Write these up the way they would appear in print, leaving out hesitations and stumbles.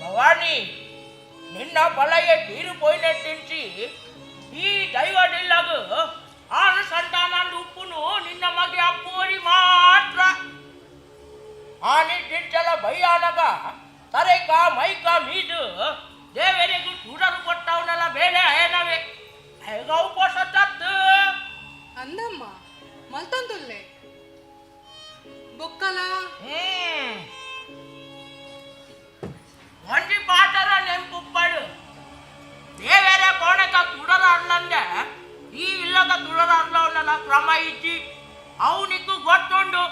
భవాని నిన్న పలయ్య తీరిపోయినట్టించి ఈ దైవడిల్లగు ఆను సంతానాన్ని ఉప్పును నిన్న ಮಗೆ ಅಪ್ಪೋರಿ ಮಾತ್ರ ಆನಿಟ್ಟಿಂಚಲ ಭಯಾನಗ ತರೆಕ ಮೈಕ ಮೀದು ದೇವರಿಗೂ ಚೂಡಲು ಕೊಟ್ಟವನಲ್ಲ ಬೇರೆ ಏನವೇ ಹೇಗ ಉಪೋಸತ್ತದ್ದು ಅಂದಮ್ಮ ಮಲ್ತಂದುಲ್ಲೆ ಬೊಕ್ಕಲ ಒಂದಿ ಪಾಟರ ನೆಂಪುಪ್ಪಡು ದೇವರ ಕೋಣಕ ತುಡರಾಡ್ಲಂದೆ ಈ ಇಲ್ಲದ ತುಡರಾಡ್ಲವನಲ್ಲ ಕ್ರಮ ಇಚ್ಚಿ ಅವನಿಗೂ ಗೊತ್ತುಂಡು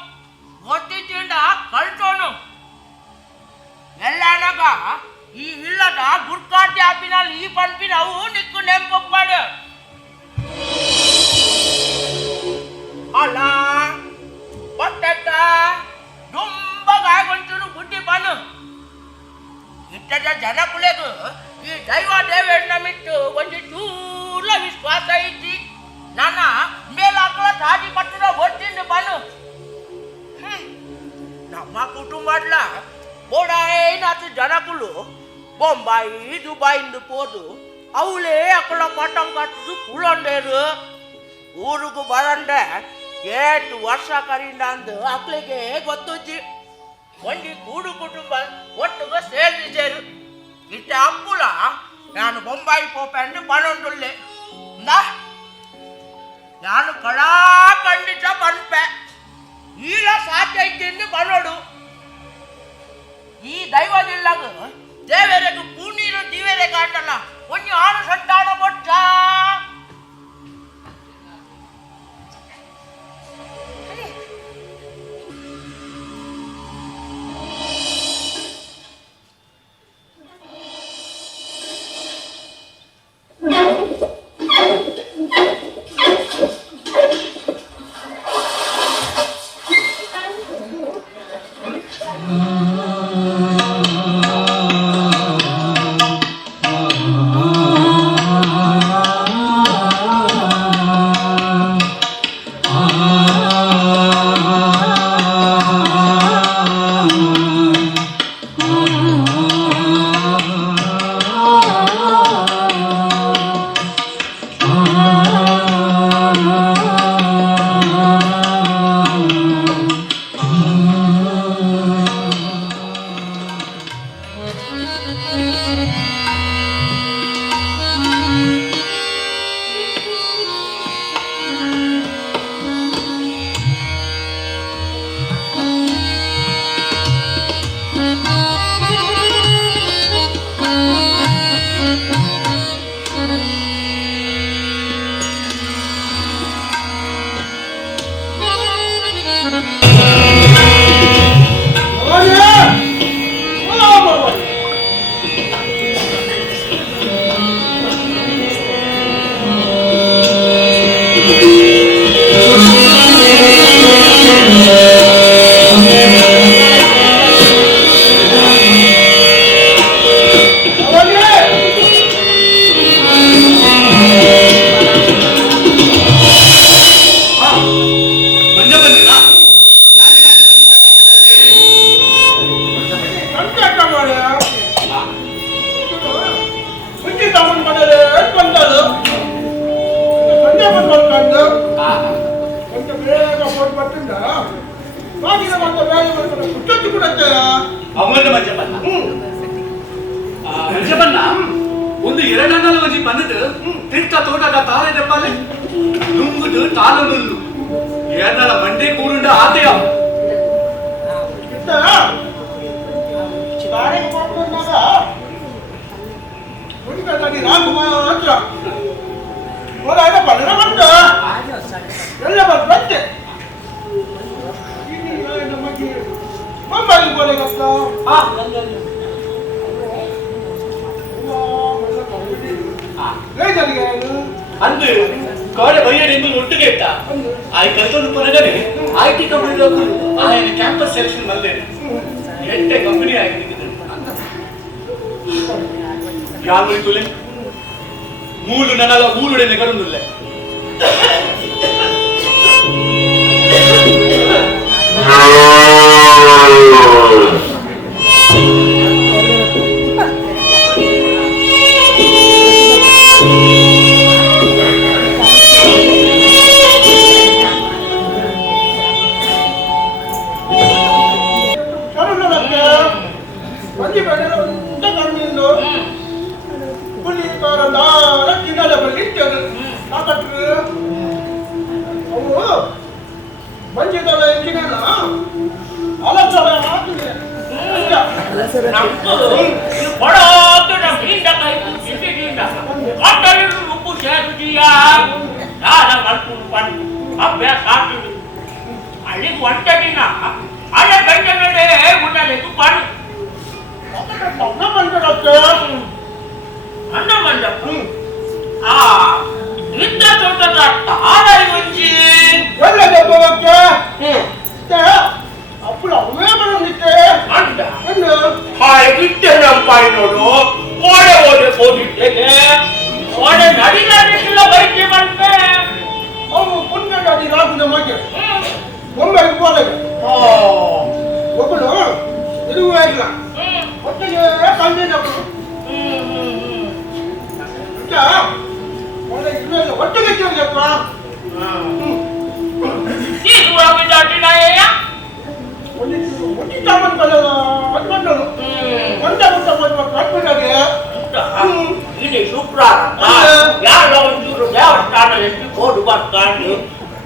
ಗೊತ್ತಿದ್ದಿಂದ ಕಳ್ಸೋನು ಎಲ್ಲನಗ ಈ ಇಲ್ಲದ ಗುರ್ಕಾಟಿ ಆಪಿನಲ್ಲಿ ಈ ಪಂಪಿನ ಅವು ನಿಕ್ಕು ನೆಂಪುಪ್ಪಡು ಅಲ್ಲ ಬಟ್ಟೆಟ್ಟ ದುಂಬಗಾಗೊಂಚೂರು ಬುದ್ಧಿ ಬನು ಇಟ್ಟದ ಜನಕುಲೆಗೂ ಈ ದೈವ ದೇವೇಣ್ಣ ಮಿಟ್ಟು ಒಂದು ಚೂಲ ವಿಶ್ವಾಸ ಇದ್ದಿ ನನ್ನ ಮೇಲಾಕಳ ಸಾಜಿ ಪಟ್ಟದ ಒಟ್ಟಿಂದ ಬನು ನಮ್ಮ ಕುಟುಂಬಡ್ಲ ಬೋಡಾಯಿನಾತು ಜನಕುಲು ಬೊಂಬಾಯಿ ದುಬಾಯಿಂದ ಪೋದು ಅವಳೇ ಅಕ್ಕಳ ಪಟ್ಟಂ ಕಟ್ಟದು ಕುಳೊಂಡೇರು ಊರಿಗೂ ಬರಂಡೆ ಏಟು ವರ್ಷ ಕರಿಂದ ಅಂದು ಅಕ್ಕಳಿಗೆ ಗೊತ್ತುಜ್ಜಿ ಒಂದಿ ಕೂಡು ಕುಟುಂಬ ಒಟ್ಟಿಗೆ ಸೇರಿದ್ದೇರು ಇಷ್ಟ ಅಪ್ಪುಲ ನಾನು ಬೊಂಬಾಯಿ ಪೋಪೆಂದು ಪಣೊಂಡುಲ್ಲೆ ನಾನು ಕಡಾ ಖಂಡಿತ ಪನ್ಪೆ ಈಲ ಸಾಧ್ಯ ಇದ್ದಿಂದ ಬನೋಡು ಈ ದೈವದಿಲ್ಲಾಗ ದೇವರೆಗೂ ಪೂನೀರು ದಿವೇರೆ ಕಾಟಲ್ಲ ಒಂದು ಆರು ಸಂತಾನ ಬೊಟ್ಟ ಅವನ ಮಂಜಪ್ಪಣ್ಣ ಮಂಜಪ್ಪಣ್ಣ ಒಂದು ಎರಡನ್ನಲ್ಲ ಒಂಜಿ ಬಂದದ್ದು ತಿರ್ತ ತೋಟದ ತಾಳೆ ದೆಪ್ಪಾಲೆ ನುಂಗುದು ತಾಳು ನುಲ್ಲು ಏನಲ್ಲ ಮಂಡೆ ಕೂರುಂಡ ಆತೆಯ ಎಲ್ಲ ಬಂದೆ ಮುಂಬೈಗೆ ಬೋಲೆಗತ್ತ ಅಂದು ಕಾಡೆ ಬಯ್ಯನೆಂದು ಒಟ್ಟಿಗೆ ಇಟ್ಟ ಆಯ್ ಕಲ್ತೊಂದು ಪುನಗನೆ IT ಕಂಪನಿ ఆయన ಕ್ಯಾಂಪಸ್ ಸೆಲೆಕ್ಷನ್ ಮಲ್ದೆ ಎಂಟೆ ಕಂಪನಿ ಆಗಿದೆ ಯಾರು ತುಲೆ ಮೂಲು ನನಲ ಊರುಡೆ ನೆಗರುಂದುಲ್ಲೆ అడిగి వంటడినా అదే బయట ఉండలేదు పని అన్నమండ ఇంత తోట తాళై వచ్చి అప్పుడు అవే మనం అంట పైనోడు ఓడే ఓడే పోతే ఓడే నడిలో బయట అంటే ಅವನು ಪುಣ್ಯಗಾಡಿ ರಾಗುನ ಮಗೆ ಮುಂಬೈಗೆ ಹೋದಾಗ ಒಬ್ಬನು ಇರುವೇ ಇಲ್ಲ ಒಟ್ಟಿಗೆ ಕಂಡಿದ್ದವನು ಒಟ್ಟಿಗೆ ಕೇಳಿದಪ್ಪ ಒಟ್ಟಿ ಸಾಮಾನು ಕಳೆದ ಹಸ್ಬೆಂಡನು ಒಂದೇ ಮುಟ್ಟ ಹಸ್ಬೆಂಡಾಗೆ ఇది శుక్రవారం యాలో ఉంచూరు దేవస్థానం ఎత్తి కోడు పడతాడు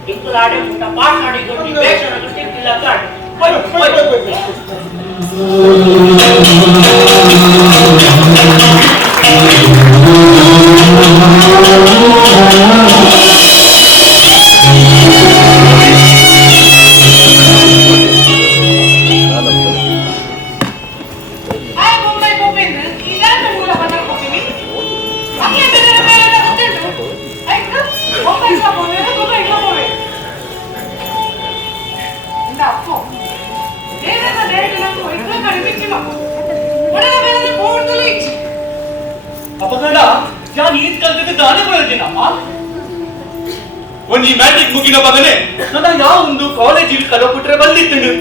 ఇంకులాడే ఉంట పాసాడి కొట్టి వేషణ కొట్టి కిలగాడు ಒಂಜಿ ಮ್ಯಾಟ್ರಿಕ್ ಮುಗಿನ ಬಗನೆ ನನ್ನ ಯಾವ ಒಂದು ಕಾಲೇಜಿಗೆ ಕಲಪುಟ್ರೆ ಬಂದಿದ್ದೇನೆ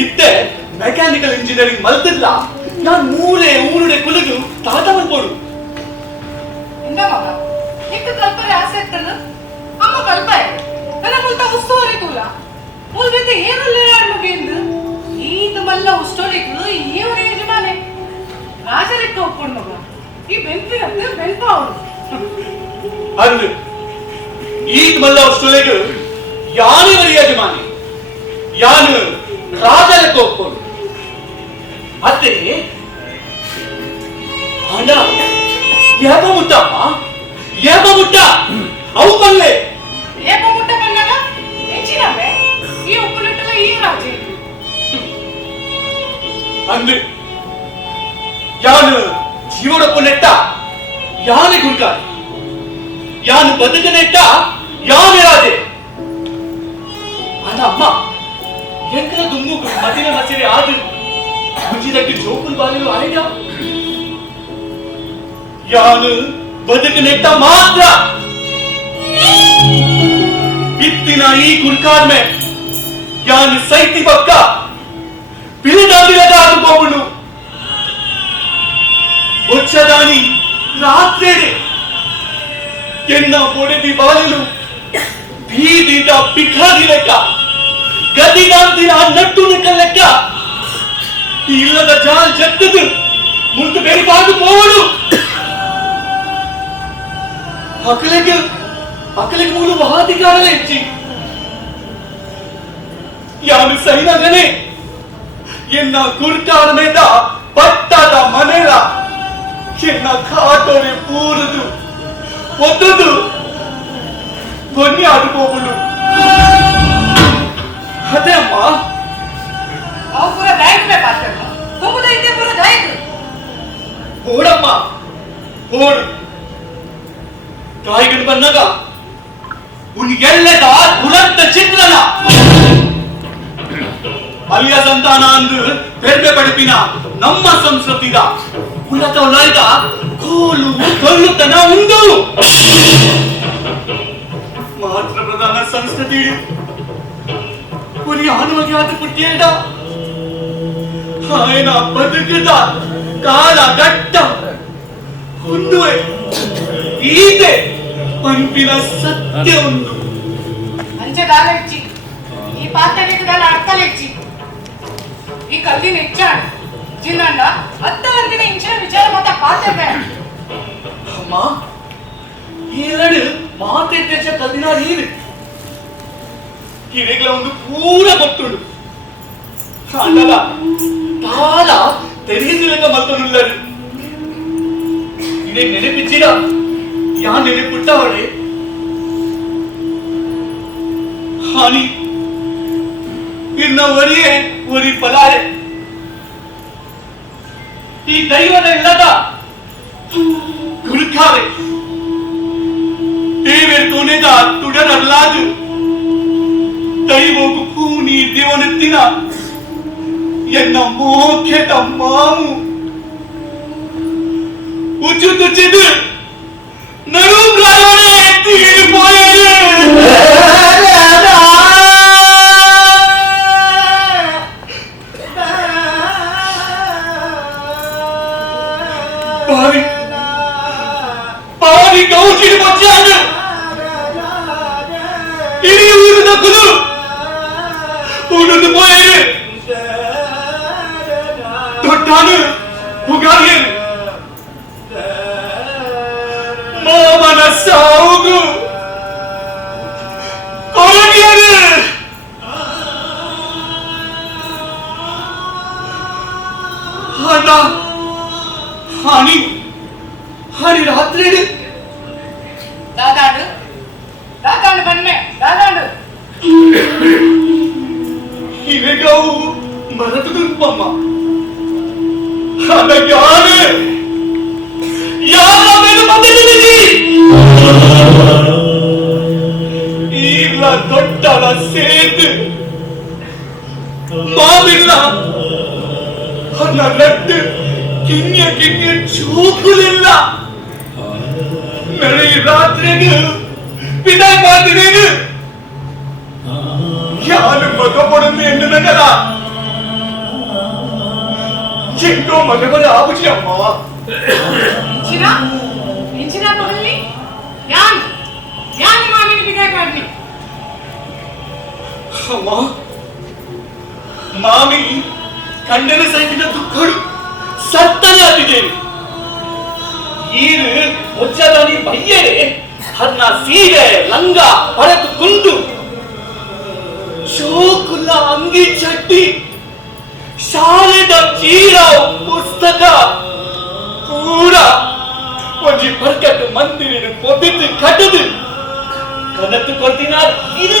ಇತ್ತೆ ಮೆಕ್ಯಾನಿಕಲ್ ಇಂಜಿನಿಯರಿಂಗ್ ಮಲ್ತಿಲ್ಲ ನಾನು ಮೂಲೆ ಊರುಡೆ ಕುಲಿದು ತಾತ ಬಂದ್ಬೋಡು ಎಂದ ಮಗ ಇಕ್ಕ ಕಲ್ಪರೆ ಆಸೆ ಇತ್ತಲ್ಲ ಅಮ್ಮ ಕಲ್ಪಾಯ ನನ್ನ ಮುಲ್ತ ಉಸ್ತುವಾರಿ ಕೂಲ ಮೂಲ್ ಬೇತೆ ಏನಲ್ಲ ಮುಗಿಂದು ಈತ ಮಲ್ಲ ಉಸ್ತೋಲಿக்கு ಈ ஒரு ಯಜಮಾನೆ ರಾಜರೆಕ್ಕ ಒಪ್ಕೊಂಡು ಮಗ ಈ ಬೆಂಪಿನಂತೆ ಬೆಂಪ ಅವನು ಅಂದು ಈತ ಮಲ್ಲ ಉಸ್ತೋಲಿಗೆ ಯಾನು ಯಜಮಾನಿ ಯಾನು ರಾಜರೆಕ್ಕ ಒಪ್ಕೊಂಡು ಅತ್ತೆ ಅಣ್ಣ ಏಪ ಮುಟ್ಟ ಅವು ಬಂದ್ಲೆ ಏಪ ಮುಟ್ಟ ಬಂದಾಗ ಹೆಚ್ಚಿನವೆ ಈ ಉಪ್ಪುಲಿಟ್ಟಲ ಈ ರಾಜೆ ಅಂದು ಯಾನು ಜೀವನಪ್ಪು ನೆಟ್ಟ ಯಾನೆ ಗುಂಕಾರಿ ಯಾನು ಬದುಕ ನೆಟ್ಟ ಯಾನೆ ರಾಜೆ ಅಣ್ಣ ಅಮ್ಮ ಎಂಕರ ದುಮ್ಮು ಮದಿನ ಹಸಿರೆ ಆದು ಮುಂಚಿದಕ್ಕೆ ಜೋಕುಲ್ ಬಾಲಿಲು ಆಯ್ದ ಯಾನು ಬದುಕ ನೆಟ್ಟ ಮಾತ್ರ ಇತ್ತಿನ ಈ ಗುಲ್ಕಾರ್ ಮೇ ಯಾನು ಸೈತಿ ಪಕ್ಕ పిల్లదాపిల్లగా ఆడుకోవును వచ్చదాని రాత్రేడే ఎన్న పొడిది బాలులు ಬೀದಿದ ಪಿಖಾರಿ ಲೆಕ್ಕ ಗದಿಗಾಂತಿನ ನಟ್ಟುನಕ ಲೆಕ್ಕ ಇಲ್ಲದ ಜಾಲ್ ಜತ್ತದು ಮುಂದೆ ಬೆರಿಬಾದು ಪೋವಡು ಅಕಲಿಗೆ ಮೂರು ಮಹಾಧಿಕಾರಲ ಹೆಚ್ಚಿ ಯಾನು ಸೈನಗನೆ ಎನ್ನ ಗುರ್ಕಾರ ಮೇದ ಪಟ್ಟದ ಮನೆಲ ಎನ್ನ ಕಾಟೋರೆ ಪೂರದು ಒತ್ತದು ಕೊನ್ನೆ ಆಡುಕೋಬುದು ಅದೇ ಅಮ್ಮ ಅವು ಪೂರ ದಾಯಕ ಬೇಕಾಗ್ತದೆ ತುಂಬುದ ಇದ್ದೆ ಪೂರ ದಾಯಕ ಓಡಮ್ಮ ಓಡು ತಾಯಿಗಳು ಬಂದಾಗ ಉನ್ಗೆಲ್ಲದ ದುರಂತ ಚಿತ್ರಣ ಅಲಿಯ ಸಂತಾನ ಅಂದು ಪೆರ್ಮೆ ಪಡಿಪಿನ ನಮ್ಮ ಸಂಸ್ಕೃತಿದ ಉಲತವನಾಯ್ದ ಕೋಲು ಕೊಲ್ಲುತನ ಉಂಡು ಮಾತ್ರ ಪ್ರಧಾನ ಸಂಸ್ಕೃತಿ ಪುರಿ ಆನುವಾಗಿ ಆದ ಪುಟ್ಟಿಯಡ ಆಯನ ಬದುಕದ ಕಾಲ ಘಟ್ಟ ಹೊಂದುವೆ ಈತೆ ಪಂಪಿನ ಸತ್ಯ ಒಂದು ಅಂಚೆಗಾಲ ಹೆಚ್ಚಿ ಈ ಪಾತ್ರೆಗಾಲ ಅಡ್ಕಲೆಚ್ಚಿ ಈ ಕಲ್ಲಿನ ಹೆಚ್ಚಾಡು ಜಿನ್ನಂಡ 10 ಗಂಟೆ ಇಂಚಿನ ವಿಚಾರ ಮಾತ ಪಾತ್ರೆ ಅಮ್ಮ ಎರಡು ಮಾತೆಚ್ಚ ಕಲ್ಲಿನ ನೀರು ಕಿರೆಗಳ ಒಂದು ಪೂರ ಗೊತ್ತುಂಡು ಅಲ್ಲ ಕಾಲ ತೆರೆಯುತ್ತಿಲ್ಲ ಮತ್ತೊಂದುಲ್ಲರು ಇದೇ ನೆನಪಿಚ್ಚಿದ ಯಾ ನೆನಪುಟ್ಟವಳೆ ಹಾನಿ ಇನ್ನ ಒರಿಯೇ ಒರಿ ಪಲಾರೆ ಈ ದೈವದ ಇಲ್ಲದ ಗುರುಕಾರೆ ದೇವೆ ತೊನೆದ ತುಡರಲ್ಲಾದು ದೈವವು ಕೂನಿ ದೇವನೆತ್ತಿನ ಎನ್ನ ಮೋಖ್ಯದ ಮಾವು ಉಚ್ಚು ತುಚ್ಚಿದು ನಡು ಪ್ರಾಣವೇ ತೀರಿಪೋಯದು ಪಾವಿ ಪಾವಿ ಗೌಚಿನ ಮಧ್ಯಾಹ್ನ ಇಡೀ ಊರಿನ ಕುದು ಉಳಿದು ಪೋಯದು ದೊಡ್ಡಾನು ಹುಗಾರಿಯರು ಮಾಮನ ಸಾವುಗು ಕೊರಗಿಯರು ಅಣ್ಣ ಹಾನಿ ಹಾನಿ ರಾತ್ರಿ ದಾದಾಡು ದಾದಾಡು ಬನ್ನೆ ದಾದಾಡು ಇವೆಗವು ಮರತು ದುರ್ಪಮ್ಮ ಅದ ಯಾರು ಯಾರ ಮೇಲೆ ಬಂದಿದ್ದೀರಿ ಇಲ್ಲ ದೊಡ್ಡಳ ಸೇತು ಮಾವಿಲ್ಲ ಅನ್ನ ಲಡ್ಡು ಕಿನ್ಯ ಚೂಕುಲಿಲ್ಲ ನಡೆ ರಾತ್ರಿಗೂ ವಿದಾಯ ಮಾಡಿದೇನು ಯಾರು ಮಗ ಪಡುತ್ತೆ ಎಂದು ನಗರ ಎಂಟೋ ಮಗವರ ಆಗುಚಿ ಅಮ್ಮ ಇಂಚಿನ ಮಗಲ್ಲಿ ಯಾನ್ ಯಾನ್ ಮಾವಿನ ಬಿಗಾಯ ಮಾಡ್ಲಿ ಅಮ್ಮ ಮಾಮಿ ಕಂಡನ ಸಹಿತ ದುಃಖಗಳು ಸತ್ತನೆ ಆತಿದ್ದೇನೆ ಈರು ಒಚ್ಚದಾನಿ ಬಯ್ಯರೆ ಅನ್ನ ಸೀರೆ ಲಂಗ ಹೊಳೆತು ಕುಂದು ಶೋಕುಲ್ಲ ಅಂಗಿ ಚಡ್ಡಿ ಶಾಲೆದ ಚೀರ ಪುಸ್ತಕ ಪೂರ ಒಂಜಿ ಬರ್ಕಟ್ಟು ಮಂದಿರ ಪೊದ್ದಿತ್ತು ಕಟ್ಟದು ಕನತ್ತು ಕೊಡ್ತೀನ ಇದು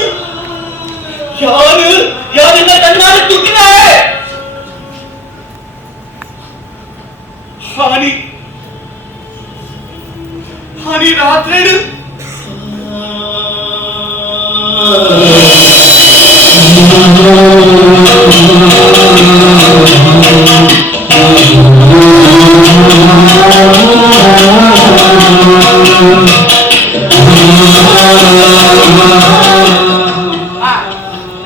ಯಾರು ಯಾರಿಂದ ಕಣ್ಣಾರ ತುಕ್ಕಿನ ಹಾನಿ ಹಾನಿ ರಾತ್ರಿ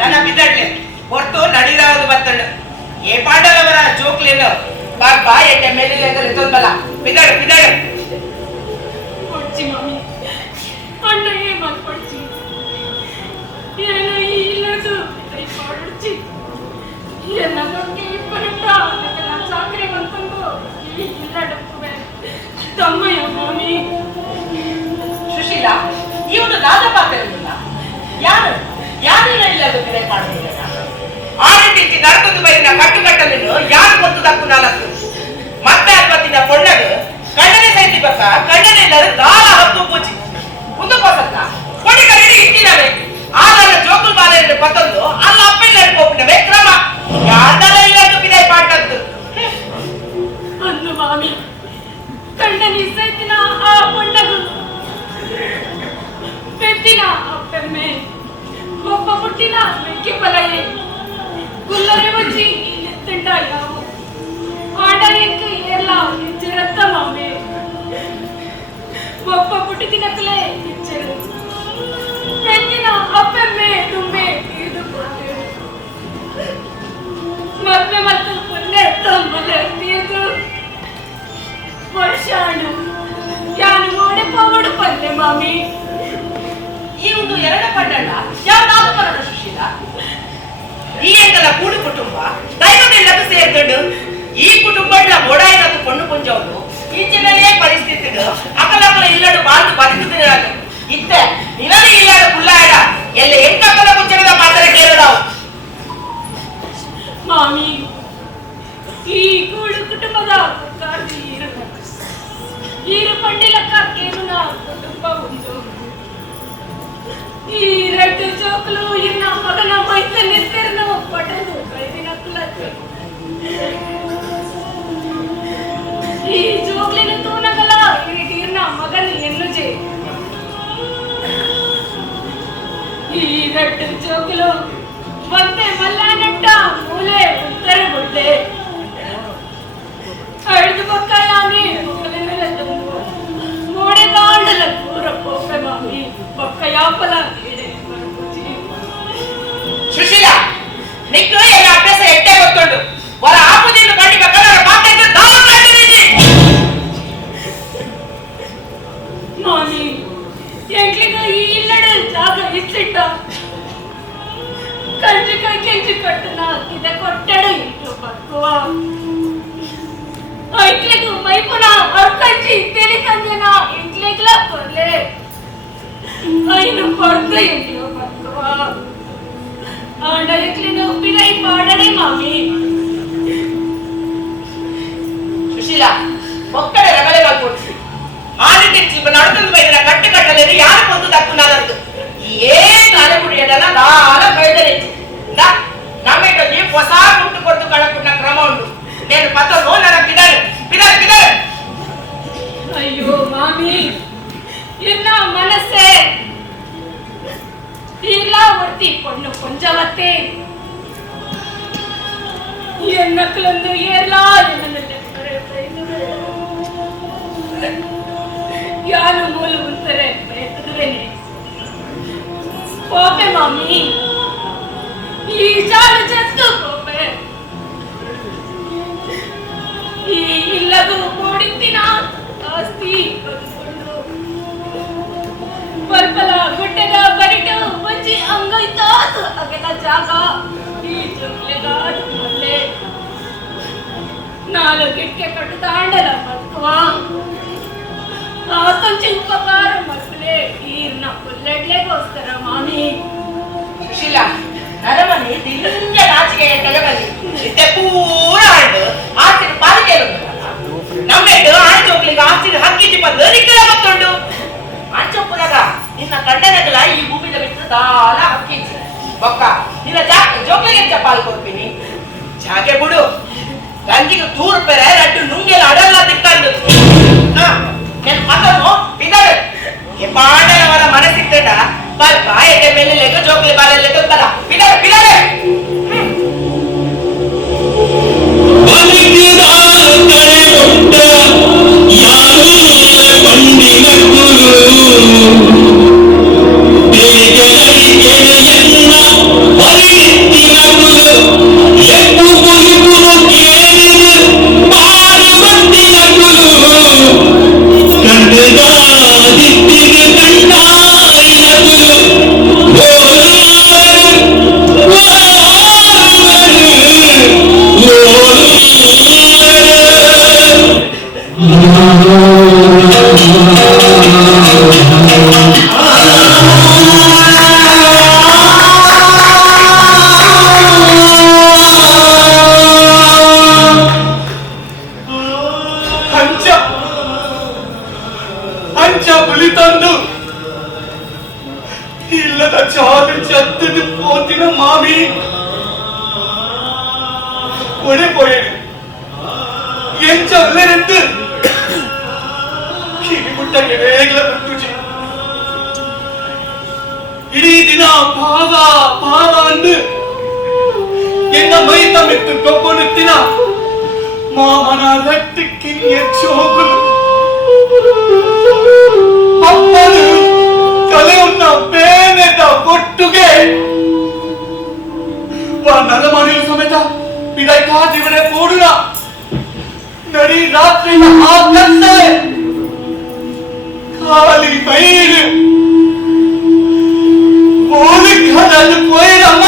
ನನ್ನ ಬಿದ್ದಡ್ಲೆ ಹೊರತು ನಡೀರಾವುದು ಬತ್ತಂಡು ಏ ಪಾಂಡವರ ಜೋಕ್ಲೇನು ಬಾ ಎಟ್ಟೆ ಮೇಲೆ ತೊಂದಲ್ಲ ಬಿದ್ದಾಡು ಕೊಡ್ಚಿ ಮಮ್ಮಿ ಅಣ್ಣ ಏನ್ ಮಾತು ಕೊಡ್ಚಿ ತಮ್ಮಯ್ಯ ಮಾಮಿ. ಸುಶೀಲ ಇವನು ರಾಜಪಾತ್ರವಿಲ್ಲ ಯಾರು ಯಾರೆಲ್ಲ ಇಲ್ಲದ ಬೆಲೆ ಮಾಡುವುದಿಲ್ಲ ಆಡಿಟಿ ನರಕದ ಬೈನ ಕಟ್ಟುಕಟ್ಟಲು ಯಾರು ಗೊತ್ತು ತಕ್ಕು ನಾಲ್ಕು ಮತ್ತೆ ಅದ್ವತ್ತಿನ ಕೊಂಡದು ಕಣ್ಣನೆ ಸೈತಿ ಬಕ್ಕ ಕಣ್ಣನೆ ಎಲ್ಲರೂ ದಾಳ ಹತ್ತು ಪೂಜಿ ಮುಂದಕ್ಕೋಸಲ್ಲ ಕೊಡಿ ಕರಡಿ ಇಟ್ಟಿನವೆ ಆಗ ಜೋಕುಲ್ ಬಾಲೆಯನ್ನು ಪತ್ತೊಂದು ಅಲ್ಲ ಅಪ್ಪೆಲ್ಲ ಹಿಡ್ಕೊಬಿಟ್ಟವೆ ಕ್ರಮ ಯಾರ್ದಲ್ಲ ಇಲ್ಲದ್ದು ಬಿದಾಯ ಪಾಟದ್ದು ಅನ್ನು ಮಾಮಿ ಕಂಡನಿ ಸೈತಿನ ಆ ಕೊಂಡದು ಬೆತ್ತಿನ ಅಪ್ಪೆಮ್ಮೆ ಒಬ್ಬ ಪುಟ್ಟಿನ ಮೆಕ್ಕೆ ಬಲಯೇ ಗುಲ್ಲರೆ ವಚ್ಚಿ ತಿಂಡ ಯಾವು ಆಡಲಿಕ್ಕೆ ಎಲ್ಲ ಹೆಚ್ಚಿರತ್ತ ಮಾಮೆ ಒಬ್ಬ ಪುಟ್ಟಿ ತಿನ್ನಕಲೇ ಹೆಚ್ಚರು ಬೆತ್ತಿನ ಅಪ್ಪೆಮ್ಮೆ ದುಂಬೆ ಇದು ಮತ್ತೆ ಮತ್ತೆ ಪುಣ್ಯ ತಮ್ಮಲೆ ತೀರ್ದು ವರ್ಷಾಣು ಯಾನು ಮೋಡೆ ಪವಡು ಪಲ್ಲೆ ಮಾಮಿ ಈ ಒಂದು ಎರಡು ಪಂಡಣ್ಣ ಯಾವ್ದಾದ್ರು ಬರೋಣ ಸುಶೀಲ ಈ ಎಂತೆಲ್ಲ ಕೂಡು ಕುಟುಂಬ ದೈವದೆಲ್ಲದು ಸೇರ್ಕೊಂಡು ಈ ಕುಟುಂಬಗಳ ಓಡಾಯಿನದು ಕೊಂಡು ಪುಂಜವನು ಈಚಿನಲ್ಲೇ ಪರಿಸ್ಥಿತಿ ಅಕಲಕಲ ಇಲ್ಲಡು ಬಾಳ್ದು ಬದುಕುತ್ತಿರ ಇತ್ತೆ ನಿನಗೆ ಇಲ್ಲಡು ಕುಲ್ಲಾಡ ಎಲ್ಲ ಎಂಕಕ್ಕಲ ಕುಂಚನದ ಮಾತ್ರ ಕೇಳು ನಾವು ಮಾಮಿ ಈ ಕೂಡು ಕುಟುಂಬದ ಈರು ಪಂಡಿಲ ಕರ್ಕೇನು ನಾ ಕುಟುಂಬ ಉಂಟು ಈ ರೆಡ್ಡು ಜೋಕಲು ಇನ್ನ ಮಗನ ಮೈತ ನಿಂತಿರನು ಪಟದು ಕೈದಿನ ಕುಲಕ್ಕೆ ಈ ಜೋಕ್ಲಿನ ತೂನಗಲ ಇರಿನ ಮಗನ ಎನ್ನುಜೆ ಈ ರೆಡ್ಡು ಜೋಕಲು ಮತ್ತೆ ಮಲ್ಲನಟ್ಟ ಮೂಲೆ ಉತ್ತರ ಗುಡ್ಡೆ ಅಳ್ದು ಬಕ್ಕಯಾನೆ ಮೋಡೆಗಾಂಡಲ ಪೂರ ಪೋಪೆ ಮಾಮಿ ಬಕ್ಕ ಯಾಪಲ ಸುಶೀಲ ನಿಕ್ಕು ಎಲ್ಲ ಅಭ್ಯಾಸ ಎಟ್ಟೆ ಗೊತ್ತುಂಟು ಹೊರ ಆಪುದಿನ ಕಂಡಿಗ ಕಲರ ಮಾತಾಡಿದ ದಾರು ಕಂಡಿದ್ದೀರಿ ಮಾಮಿ ಎಂಕ್ಲಿಗ ಈ ಇಲ್ಲಡ ಜಾಗ ಇಚ್ಚಿಟ್ಟ ಕೆಂಚಿ ಕಟ್ಟನ ಇದ ಕೊಟ್ಟಡ ಇಟ್ಟು ಬಕ್ಕುವ ಐಕ್ಲಿಗು ಮೈಪುನ ಅರ್ಕಂಚಿ ತೆಲಿ ಕಂದನ ಇಂಕ್ಲಿಗ್ಲ ಬರ್ಲೆ ಐನು ಪರ್ದ ಎಂಟಿಯೋ ಬಕ್ಕುವ ಆಂಡಲಿಕ್ಲಿನ ಉಪ್ಪಿನೈ ಪಾಡಡೆ ಮಾಮಿ ಸುಶೀಲ ಮಕ್ಕಳ ರಗಳೆ ಮಾಡ್ಕೊಡ್ಸಿ ಆಡಿಟಿ ನಡುಕದ ಬೈದಿನ ಕಟ್ಟು ಕಟ್ಟಲೇನು ಯಾರು ಬಂದು ತಕ್ಕು ನಾಲದ್ದು ಏನ್ ತಲೆ ಕುಡಿಯದಲ್ಲ ನಾಲ ಕೈದರೆ ನಮ್ಮಿಟ್ಟಲ್ಲಿ ಹೊಸ ಗುಟ್ಟು ಕೊಟ್ಟು ಕಳಕುಣ್ಣ ಕ್ರಮ ಉಂಟು నేను పతో నర కిదర్ కిదర్ కిదర్ అయ్యో మామీ ఇన్న మనసే ఇలా వర్తి పొన్ను కొంజవతే ఎన్నకలందు ఎలా ఎన్నలే ಯಾನು ಮೂಲ ಉಂತಾರೆ ಬೇಕದ್ರೇನೆ ಪೋಪೆ ಮಾಮಿ ಈ ಜಾಡು ಜತ್ತು ಪೋಪೆ ಈ ಇಲ್ಲದು ಕೋಡಿತ್ತಿನ ಆಸ್ತಿ ಬದುಕೊಂಡು ಪರ್ಪಲ ಗುಡ್ಡೆಗ ಬರಿಟು ಬಂಜಿ ಅಂಗೈತಾದು ಅಗೆಲ್ಲ ಜಾಗ ಈ ಜುಗ್ಲೆಗಾದ ಮಲ್ಲೆ ನಾಲು ಗಿಟ್ಕೆ ಕಟ್ಟು ತಾಂಡಲ ಬದುಕುವ ಆತಂಚಿ ಉಪಕಾರ ಮಕ್ಕಳೇ ಈರ್ನ ಪುಲ್ಲೆಡ್ಲೆಗೋಸ್ಕರ ಮಾಮಿ ಸುಶೀಲ ನರಮನೆ ದಿಲ್ಲಿಂಜ ನಾಚಿಕೆಯ ಕೆಳಗಲ್ಲಿ ಇತ್ತೆ ಪೂರ ಆಯ್ತು ಆಚಿನ ಪಾಲಿಕೆ ನಮ್ಮೆಟ್ಟು ಆಣಿಚೋಕ್ಲಿಗೆ ಆಚಿನ ಹಕ್ಕಿಸಿ ಬಂದು ನಿಕ್ಕಲ ಗೊತ್ತುಂಟು ಆಂಚಪ್ಪುರಾಗ ನಿನ್ನ ಗಂಡನಗಲ ಈ ಭೂಮಿದ ಬಿಟ್ಟು ದಾಲ ಹಕ್ಕಿಸಿ ಬೊಕ್ಕ ನಿನ್ನ ಜೋಕ್ಲಿಗೆ ಪಾಲು ಕೊಡ್ತೀನಿ ಜಾಗೆ ಬಿಡು ಗಂಜಿಗೆ ತೂರು ಪೆರೆ ರಡ್ಡು ನುಂಗೆಲ್ಲ ಅಡಲ್ಲ ತಿಕ್ಕಂಡು నేను పక్కను పిదడు ఏ పాండల మనసిట్టట బాయట ಮೇಲೆ ಲೆಗ ಜೋಕ್ಲಿ ಬಾಲೆ ಲೆಗ కదా పిదడు పిదడు ಬಲಿಗಿದಾರ ಕಡೆ ಉಂಟ ಯಾರು ಅಂಚ ಬುಲಿ ತಂದು ಇಲ್ಲದ ಚಾಲು ಚತ್ತದು ಪೋತಿನ ಮಾಮಿ ಓಡಿಪೋಯೇನು ಎಂಚ ಒಳ್ಳೆರೆದ್ದು ಕಿವಿಗುಟ್ಟಕ್ಕೆ ಬೇಗಲ ಬಿಟ್ಟುಚಿ ಇಡೀ ದಿನ ಪಾವ ಪಾವ ಅಂದು ಎನ್ನ ಮೈ ತಮ್ಮೆತ್ತು ಕೊಬ್ಬೊನುತ್ತಿನ ಮಾಮನ ರಟ್ಟಿಕ್ಕಿನ್ ಹೆಚ್ಚು ಹೋಗಲು ಅಪ್ಪನು ಕಲೆಯುನ್ನ ಬೇನೆದ ಒಟ್ಟುಗೆ ನನ್ನ ಮನೆಯು ಸಮೇತ ಬಿಡೈ ಕಾದಿವರೆ ಪೋಡುನ ನಡಿ ರಾತ್ರಿ ಆ ಕತ್ತಲೆ ಖಾಲಿ ಬೈರು ಓಲಿ ಕದಲು ಪೋಯಿರಮ್ಮ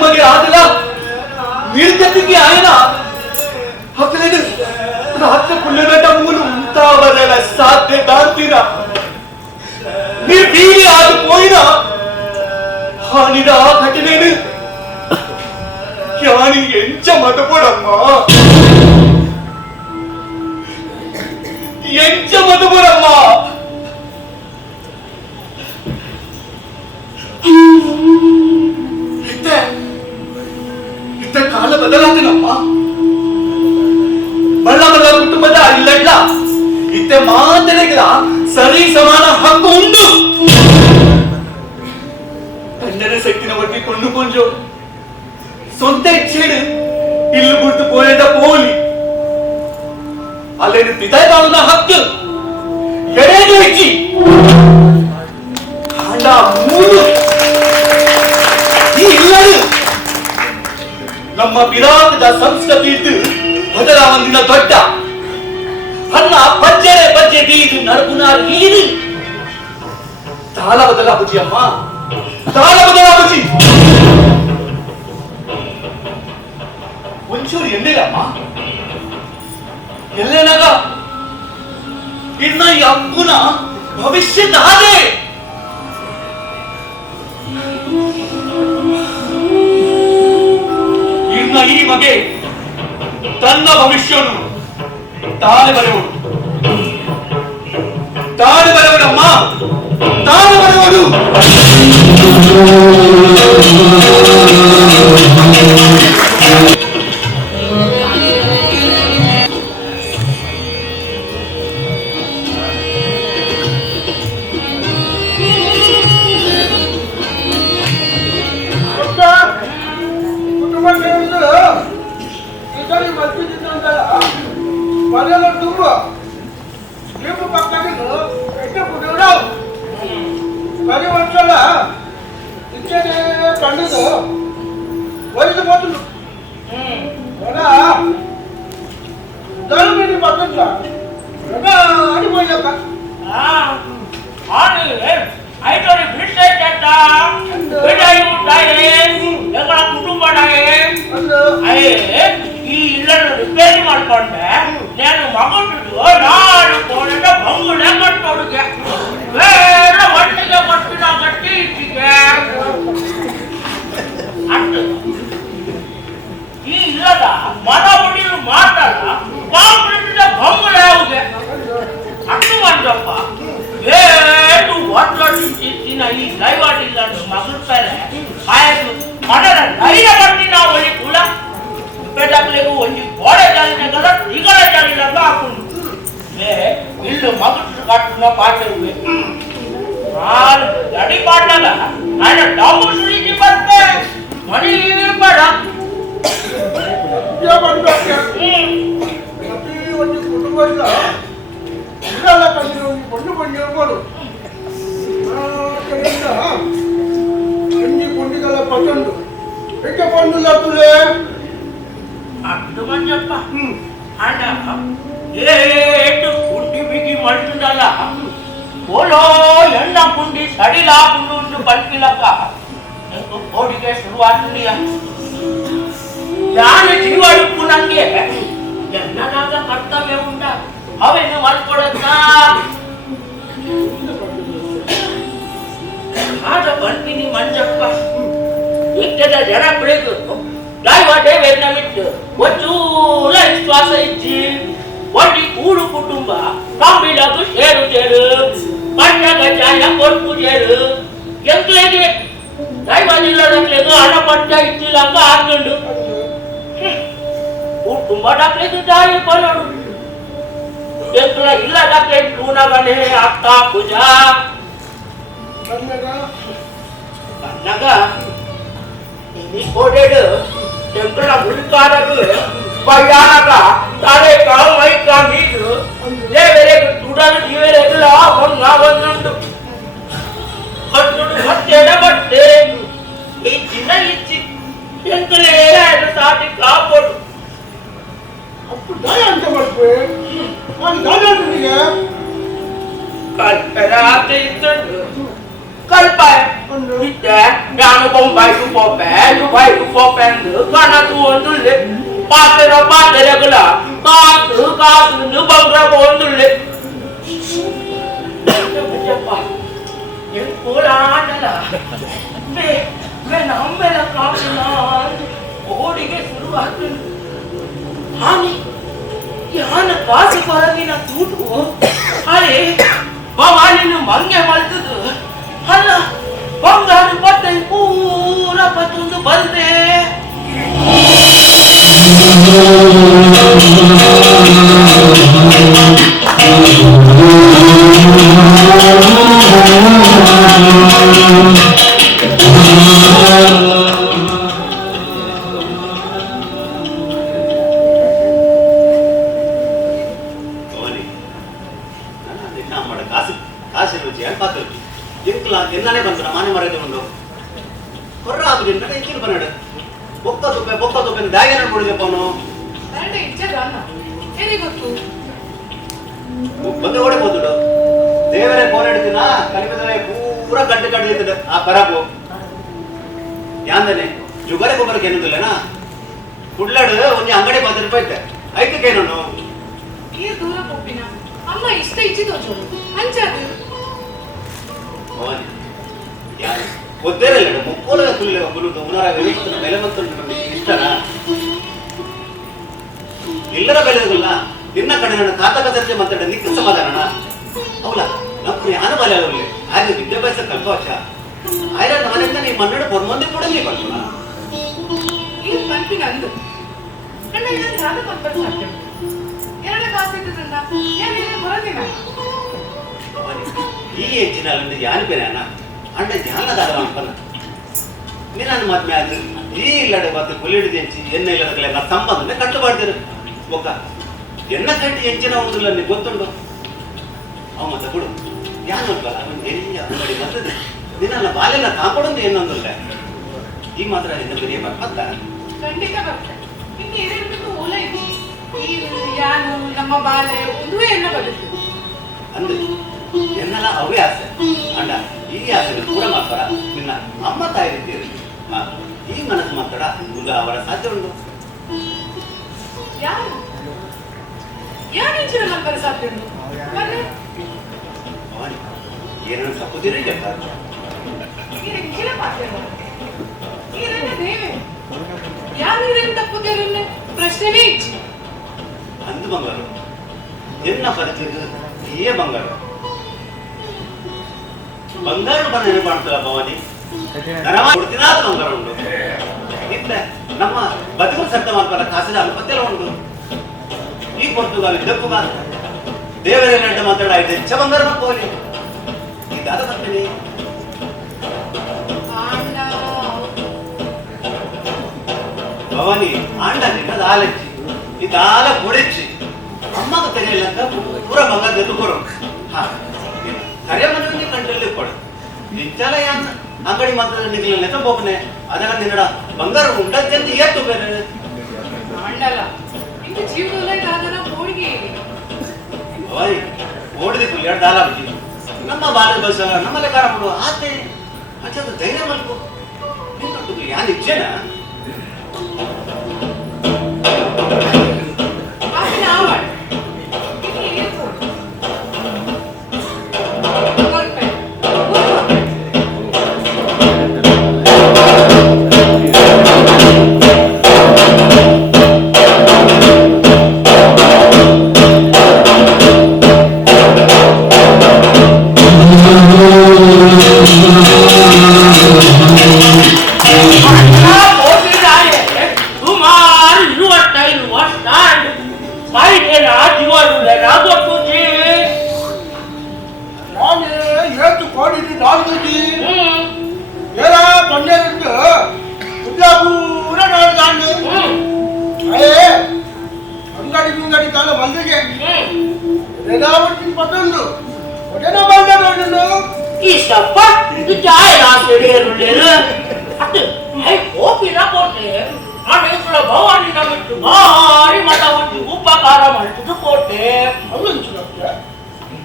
ಮಗೆ ಆಗಲ್ಲ ನಿರ್ಗತಿಗೆ ಆಯ್ನ ಹಕ್ಕಲೇನು ರಾತ್ರಿ ಪುಲ್ಲಗಟ್ಟ ಮೂಲು ಉಂಟಾವರಲ್ಲ ಸಾಧ್ಯ ದಾಂತಿನ ನಿರ್ಬೀರಿ ಆದ ಪೋಯಿನ ಹಾನಿದ ಆ ಘಟನೆನು ಯಾನಿ ಎಂಚ ಮತಪಡಮ್ಮ ಎಂಚ ಮತಪಡಮ್ಮ ಕಾಲ ಬದಲಾದನಮ್ಮ ಬಲ್ಲ ಬಲ್ಲ ಕುಟುಂಬದ ಇಲ್ಲಡ್ಲ ಇತ್ತೆ ಮಾತನೆಗಳ ಸರಿ ಸಮಾನ ಹಕ್ಕು ಉಂಟು ತಂಡನ ಶಕ್ತಿನ ಒಟ್ಟಿ ಕೊಂಡುಕೊಂಡ್ರು ಸ್ವಂತ ಇಚ್ಛೆಡು ಇಲ್ಲು ಬಿಟ್ಟು ಪೋಯದ ಪೋಲಿ ಅಲ್ಲೇನು ಪಿತಾಯಿನ ಹಕ್ಕು ಎಡೆದು ಹೆಚ್ಚಿ ಹಣ ಮೂರು ಈ ಇಲ್ಲದು ನಮ್ಮ ವಿರಾಟದ ಸಂಸ್ಕೃತಿ ಇದ್ದು ಮೊದಲ ಒಂದಿನ ದೊಡ್ಡ ಅನ್ನ ಬಜ್ಜೆ ಬಜ್ಜೆ ಬೀದು ನರಕುನಾರ್ ಹೀರಿ ತಾಳ ಬದಲ ಬುಜಿ ಅಮ್ಮ ತಾಳ ಬದಲ ಬುಜಿ ಒಂಚೂರು ಎಣ್ಣೆಲಮ್ಮ ಎಲ್ಲೇನಾಗ ಇನ್ನ ಈ ಅಪ್ಪುನ ಭವಿಷ್ಯದ ಹಾಗೆ ಈ ಮಗೆ ತನ್ನ ಭವಿಷ್ಯವನ್ನು ತಾನು ಬರೆಯುವುದು ಅಮ್ಮ ತಾನು ಬರೆಯುವುದು ಈ ಇಲ್ಲನ್ನು ರಿಪೇರಿ ಮಾಡ್ಕೊಂಡೆ ನಾನು ಮಗನಿಗೆ ನಾಡು ಕೋಣದ ಬಂಗುಳೆ ಕಟ್ಟೋಡುಗೆ ಬೇರೆ ಒಟ್ಟಿಗೆ ಕೊಟ್ಟಿನ ಗಟ್ಟಿ ಇಟ್ಟಿಗೆ ಅಷ್ಟು ಈ ಇಲ್ಲದ ಮರ ಹೊಡಿಲು ಮಾತಲ್ಲ ಕಾಂಕ್ರೀಟಿನ ಬಂಗುಳೆ ಯಾವುದೇ ಅಷ್ಟು ಬಂದಪ್ಪ ಏನು ಒಟ್ಟೊಟ್ಟಿನ ಈ ದೈವಾಟ್ ಇಲ್ಲ ಮಗಳ್ತಾರೆ ಆಯ್ತು ಮನರ ಧೈರ್ಯ ಬರ್ತಿ ನಾವು ಒಳ್ಳೆ ಕುಲ ಉಪ್ಪೆದಾಗಲಿಗೂ ಒಂದು ಗೋಡೆ ಜಾಲಿನಾಗಲ್ಲ ಈಗಲೇ ಜಾಲಿನಾಗ ಹಾಕೊಂಡು ಇಲ್ಲು ಮಗಳು ಕಟ್ಟಿನ ಪಾಠ ನಾನು ಗಡಿ ಪಾಠಲ್ಲ ನಾನು ಡಾಬು ಸುಳಿಗೆ ಬರ್ತೆ ಮನಿ ಬೇಡ ಒಂದು ಕುಟುಂಬದ ಇಲ್ಲೆಲ್ಲ ತಂದಿರೋ ಕೊಂಡು ಕೊಂಡಿರ್ಬೋದು ಅಂಜಿ ಕೊಂಡಿಗೆಲ್ಲ ಪಟ್ಟಂಡು ಹೆಂಗೆ ಪಂಡಿಲ್ಲ ತುಲೆ ಅಷ್ಟು ಮಂಜಪ್ಪ ಅಣ್ಣ ಏಟು ಕುಂಡಿ ಬಿಗಿ ಓಲೋ ಎಣ್ಣ ಪುಂಡಿ ಸಡಿಲ ಪುಂಡು ಪಲ್ಕಿಲಕ್ಕ ಕೋಡಿಗೆ ಶುರುವಾಗ್ಲಿಯ ಯಾನ ಜೀವಕ್ಕೂ ನಂಗೆ ಎನ್ನದಾದ ಕರ್ತವ್ಯ ಉಂಟ ಅವೇನು ಮಾಡ್ಕೊಡತ್ತ ಆದ ಬಂದಿನಿ ಮಂಜಪ್ಪ ಇಟ್ಟದ ಜನ ಬೆಳೆದು ದೈವದೇ ವೇದನಮಿಟ್ಟು ಒಚ್ಚೂರ ವಿಶ್ವಾಸ ಇಚ್ಚಿ ಒಡ್ಡಿ ಕೂಡು ಕುಟುಂಬ ಕಂಬಿಳಗು ಸೇರು ಪಟ್ಟಗ ಜಾಯ ಕೊಟ್ಟು ಸೇರು ಎಂಕ್ಲೆಗೆ ದೈವದಿಲ್ಲದಕ್ಲೆದು ಹಣ ಪಟ್ಟ ಇಚ್ಚಿಲಂಗ ಹಾಕೊಂಡು ಕುಟುಂಬ ಡಾಕ್ಲೆದು ದಾರಿ ಬರೋಡು ಎಂಕ್ಲ ಇಲ್ಲದಕ್ಲೆ ಟೂನಗನೆ ಆಗ್ತಾ ಪೂಜಾ ಕನ್ನಗ ini kodede tempela bulkaragu bayanaga tare kamai kamidu devere tudanu divere la banga vanundu hattu hatteda batte ee jinna ichi entale adu saati kaapodu appu daya anta marpe man daya niya kalpera ate ittu kalpai itte yanu bombay du popen kana tu ondulle paatera gula kaatu nu bangra ondulle jappa yen polaanala me nammela kaamina odige shuru aatu hani yana kaasi paragina tutu are bawaninu mange maltudu ಅಲ್ಲ ಬಂಗಾರು ಬಟ್ಟೆ ಪೂರ ಪತ್ತೊಂದು ಬಂದೆ ಎನ್ನಾನೇ ಬಂತು ಮಾನೆ ಮರದೆ ಒಂದು ಕೊರ್ರ ಆಗುದಿಲ್ಲ ಇಂಚಿನ ಬನ್ನಡ ಬೊಕ್ಕ ತುಪ್ಪೆ ದಾಯನ ಕೊಡಿದಪ್ಪ ಅವನು ಅರಡೆ ಇಜ್ಜದಾನ ಏನೇ ಗೊತ್ತು ಬಂದು ಓಡಿಬೋದು ದೇವರೇ ಫೋನ್ ಹಿಡಿದಿನ ಕಲಿಮೆ ಪೂರ ಗಡ್ಡೆ ಕಡ್ದಿದ್ದ ಆ ಪರಬು ಯಾಂದನೆ ಜುಗರೆ ಗೊಬ್ಬರಕ್ಕೆ ಏನಂದಿಲ್ಲನಾ ಕುಡ್ಲಾಡು ಒಂದು ಅಂಗಡಿ 10 ರೂಪಾಯಿ ಇದ್ದೆ ಐಕಕ್ಕೇನು ಈ ದೂರ ಪೊಪ್ಪಿನ ಅಮ್ಮ ಇಷ್ಟ ಇಚ್ಚಿದೋ ಜೋಡು ಅಂಚಾದು ಒದ್ದೇರಲ್ಲ ಮುಕ್ಕೋಲಗ ತುಳ್ಳೆ ಬುಲುಟು ಉನರಾಗ ಬೆಲೆ ಮತ್ತು ಇಷ್ಟನಾ ಎಲ್ಲರ ಬೆಲೆಗಲ್ಲ ನಿನ್ನ ಕಡೆ ನನ್ನ ಕಾತಕ ಚರ್ಚೆ ಮಾತಾಡ ನಿಕ್ಕ ಸಮಾಧಾನ ಅವಲ್ಲ ನಮ್ಮ ಯಾನ ಬಲೆ ಆಗಲಿ ಹಾಗೆ ವಿದ್ಯಾಭ್ಯಾಸ ಕಲ್ಪವಶ ಆಯ್ರ ನಾನಿಂದ ನೀ ಮನ್ನಡ ಪೊರ್ಮಂದಿ ಕೂಡ ನೀ ಕಲ್ಪನ ಇದು ಕಲ್ಪಿನ ಅಂದು ಕಣ್ಣ ಇದನ್ನು ನಾನು ಕಲ್ಪನೆ ಸಾಧ್ಯ ಎರಡೇ ಕಾಸು ಇದ್ದದ್ರಿಂದ ಏನಿದೆ ಬರೋದಿಲ್ಲ ಈ ಹೆಚ್ಚಿನ ಯಾನ ಬೇರೆ ಅಣ್ಣ ಅಂಡ ಧ್ಯಾನದಾಗ ಅನ್ಪನ್ನ ನೀನು ಮದ್ಮೆ ಆದ್ರೆ ಈ ಇಲ್ಲಡೆ ಮತ್ತೆ ಕುಲಿಡಿದ ಹೆಂಚಿ ಎಣ್ಣೆ ಇಲ್ಲದಕ್ಕೆ ನಾ ಸಂಬಂಧ ಕಟ್ಟಬಾರ್ದಿರು ಒಕ್ಕ ಎಣ್ಣ ಕಟ್ಟಿ ಹೆಂಚಿನ ಒಂದಿಲ್ಲ ನೀ ಗೊತ್ತುಂಡು ಅವ ಮತ್ತೆ ಕೊಡು ಯಾನು ಅನ್ಕಲ್ಲ ಅವನು ಎಲ್ಲಿ ಅಂಗಡಿ ಬರ್ತದೆ ನಿನ್ನ ಬಾಲ್ಯನ ಕಾಪಾಡೊಂದು ಏನೊಂದಿಲ್ಲ ಈ ಮಾತ್ರ ನಿನ್ನ ಬೆರಿಯ ಬರ್ಬತ್ತ ಖಂಡಿತ ಬರ್ತದೆ ಇನ್ನು ಎರಡು ಓಲ ಇದೆ ಈ ಯಾನು ನಮ್ಮ ಬಾಲೆ ಒಂದು ಎಲ್ಲ ಬರುತ್ತೆ ಅಂದ್ರೆ ಎನ್ನೆಲ್ಲ ಅವೇ ಆಸೆ ಅಂಡ ಈ ಆಸೆ ಪೂರ ಮಾಡ್ತಾರ ನಿನ್ನ ಅಮ್ಮ ತಾಯಿ ರೀತಿಯಲ್ಲಿ ಈ ಮನಸ್ಸು ಮಾತಾಡ ಮುಗ ಅವರ ಸಾಧ್ಯ ಉಂಟು ಯಾರು ಇಂಚಿನ ನಂಬರ್ ಸಾಧ್ಯ ಉಂಟು ಏನನ್ನು ತಪ್ಪುದಿರಿ ಇಂಚಿನ ಪಾತ್ರ ದೇವೆ ಯಾರು ತಪ್ಪುದಿರಲ್ಲ ಪ್ರಶ್ನೆನೇ ಇಚ್ಚಿ ಅಂದು ಬಂಗಾರು ಎನ್ನ ಬದುಕಿದ್ದು ಏ ಬಂಗಾರು ಬಂಗಾರು ಬಂದ ನೆನಪು ಮಾಡ್ತಲ್ಲ ಭವಾನಿ ಕೊಡ್ತಿನಾದ ಬಂಗಾರ ಉಂಟು ಇತ್ತ ನಮ್ಮ ಬದುಕು ಸತ್ತ ಮಾಡ್ತಾರ ಕಾಸಿನ ಅಲ್ಪತ್ತೆಲ್ಲ ಉಂಟು ಈ ಪೊರ್ತುಗಾಲ ಇದಕ್ಕೂ ದೇವರ ನೆಂಟ ಮಾತಾಡ ಆಯ್ತು ಹೆಚ್ಚ ಬಂಗಾರ ಮಕ್ಕಳಿ ಇದಾದ ಬರ್ತೀನಿ ಭವಾನಿ ಆಂಡ ನಿನ್ನದ ಆಲಚ್ಚಿ ಇದಾಲ ಕೊಡಿಚ್ಚಿ ಅಮ್ಮಗ ತೆಗೆಯಲಂತ ಪೂರ ಬಂಗಾರ ಎದುಕೊರು ಕರೆ ಮನೆ ಕಂಟ್ರಲ್ಲಿ ಕೊಡು ನಿಂಚಲ ಯಾನ್ ಅಂಗಡಿ ಮಾತ್ರ ನಿಗಲ ನೆತ ಹೋಗ್ನೆ ಅದನ್ನ ನಿನ್ನಡ ಬಂಗಾರ ಉಂಟಂತೆ ಅಂತ ಏತು ಬೇರೆ ಮಂಡಲ ಇಂದು ಜೀವನದಲ್ಲಿ ಅದರ ಹೋಳಿಗೆ ಇದೆ ಓಯ್ ಓಡಿದೆ ಫುಲ್ ಎರಡು ದಾಲ ಬಿಡಿ ನಮ್ಮ ಬಾಲ ಬಸ ನಮ್ಮಲ್ಲೇ ಕಾರ ಕೊಡು ಆತೆ ಅದು ಧೈರ್ಯ ಮಾಡ್ಕೊ ಯಾರು ಇಚ್ಛೆನ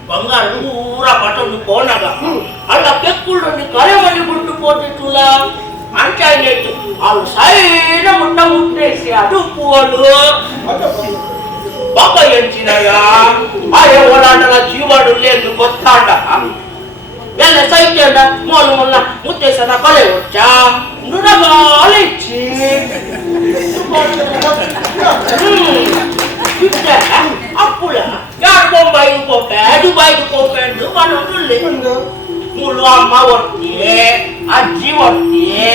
బంగారు ఊరా పట్టండి పోనగా అలా పెక్కుళ్ళు కరే మళ్ళీ గుడ్డు పోతులా అంచైనట్టు వాళ్ళు సైన ముట్ట ముట్టేసి అడు పోడు బాబా ఎంచినగా ఆయే ఓడాటల జీవాడు లేదు కొత్త ఆట వెళ్ళ సైకేండ మూల మూల ముట్టేసిన కలే వచ్చా నుడగాలిచ్చి అప్పుల ಯಾರು ಬೊಂಬಾಯಿಗೆ ಹೋಗ್ಬೇ ದುಬೈಗೆ ಹೋಗ್ಬೇಡು ಮನೋದು ಮುಳ್ಳು ಅಮ್ಮ ಒಟ್ಟಿಗೆ ಅಜ್ಜಿ ಒಟ್ಟಿಗೆ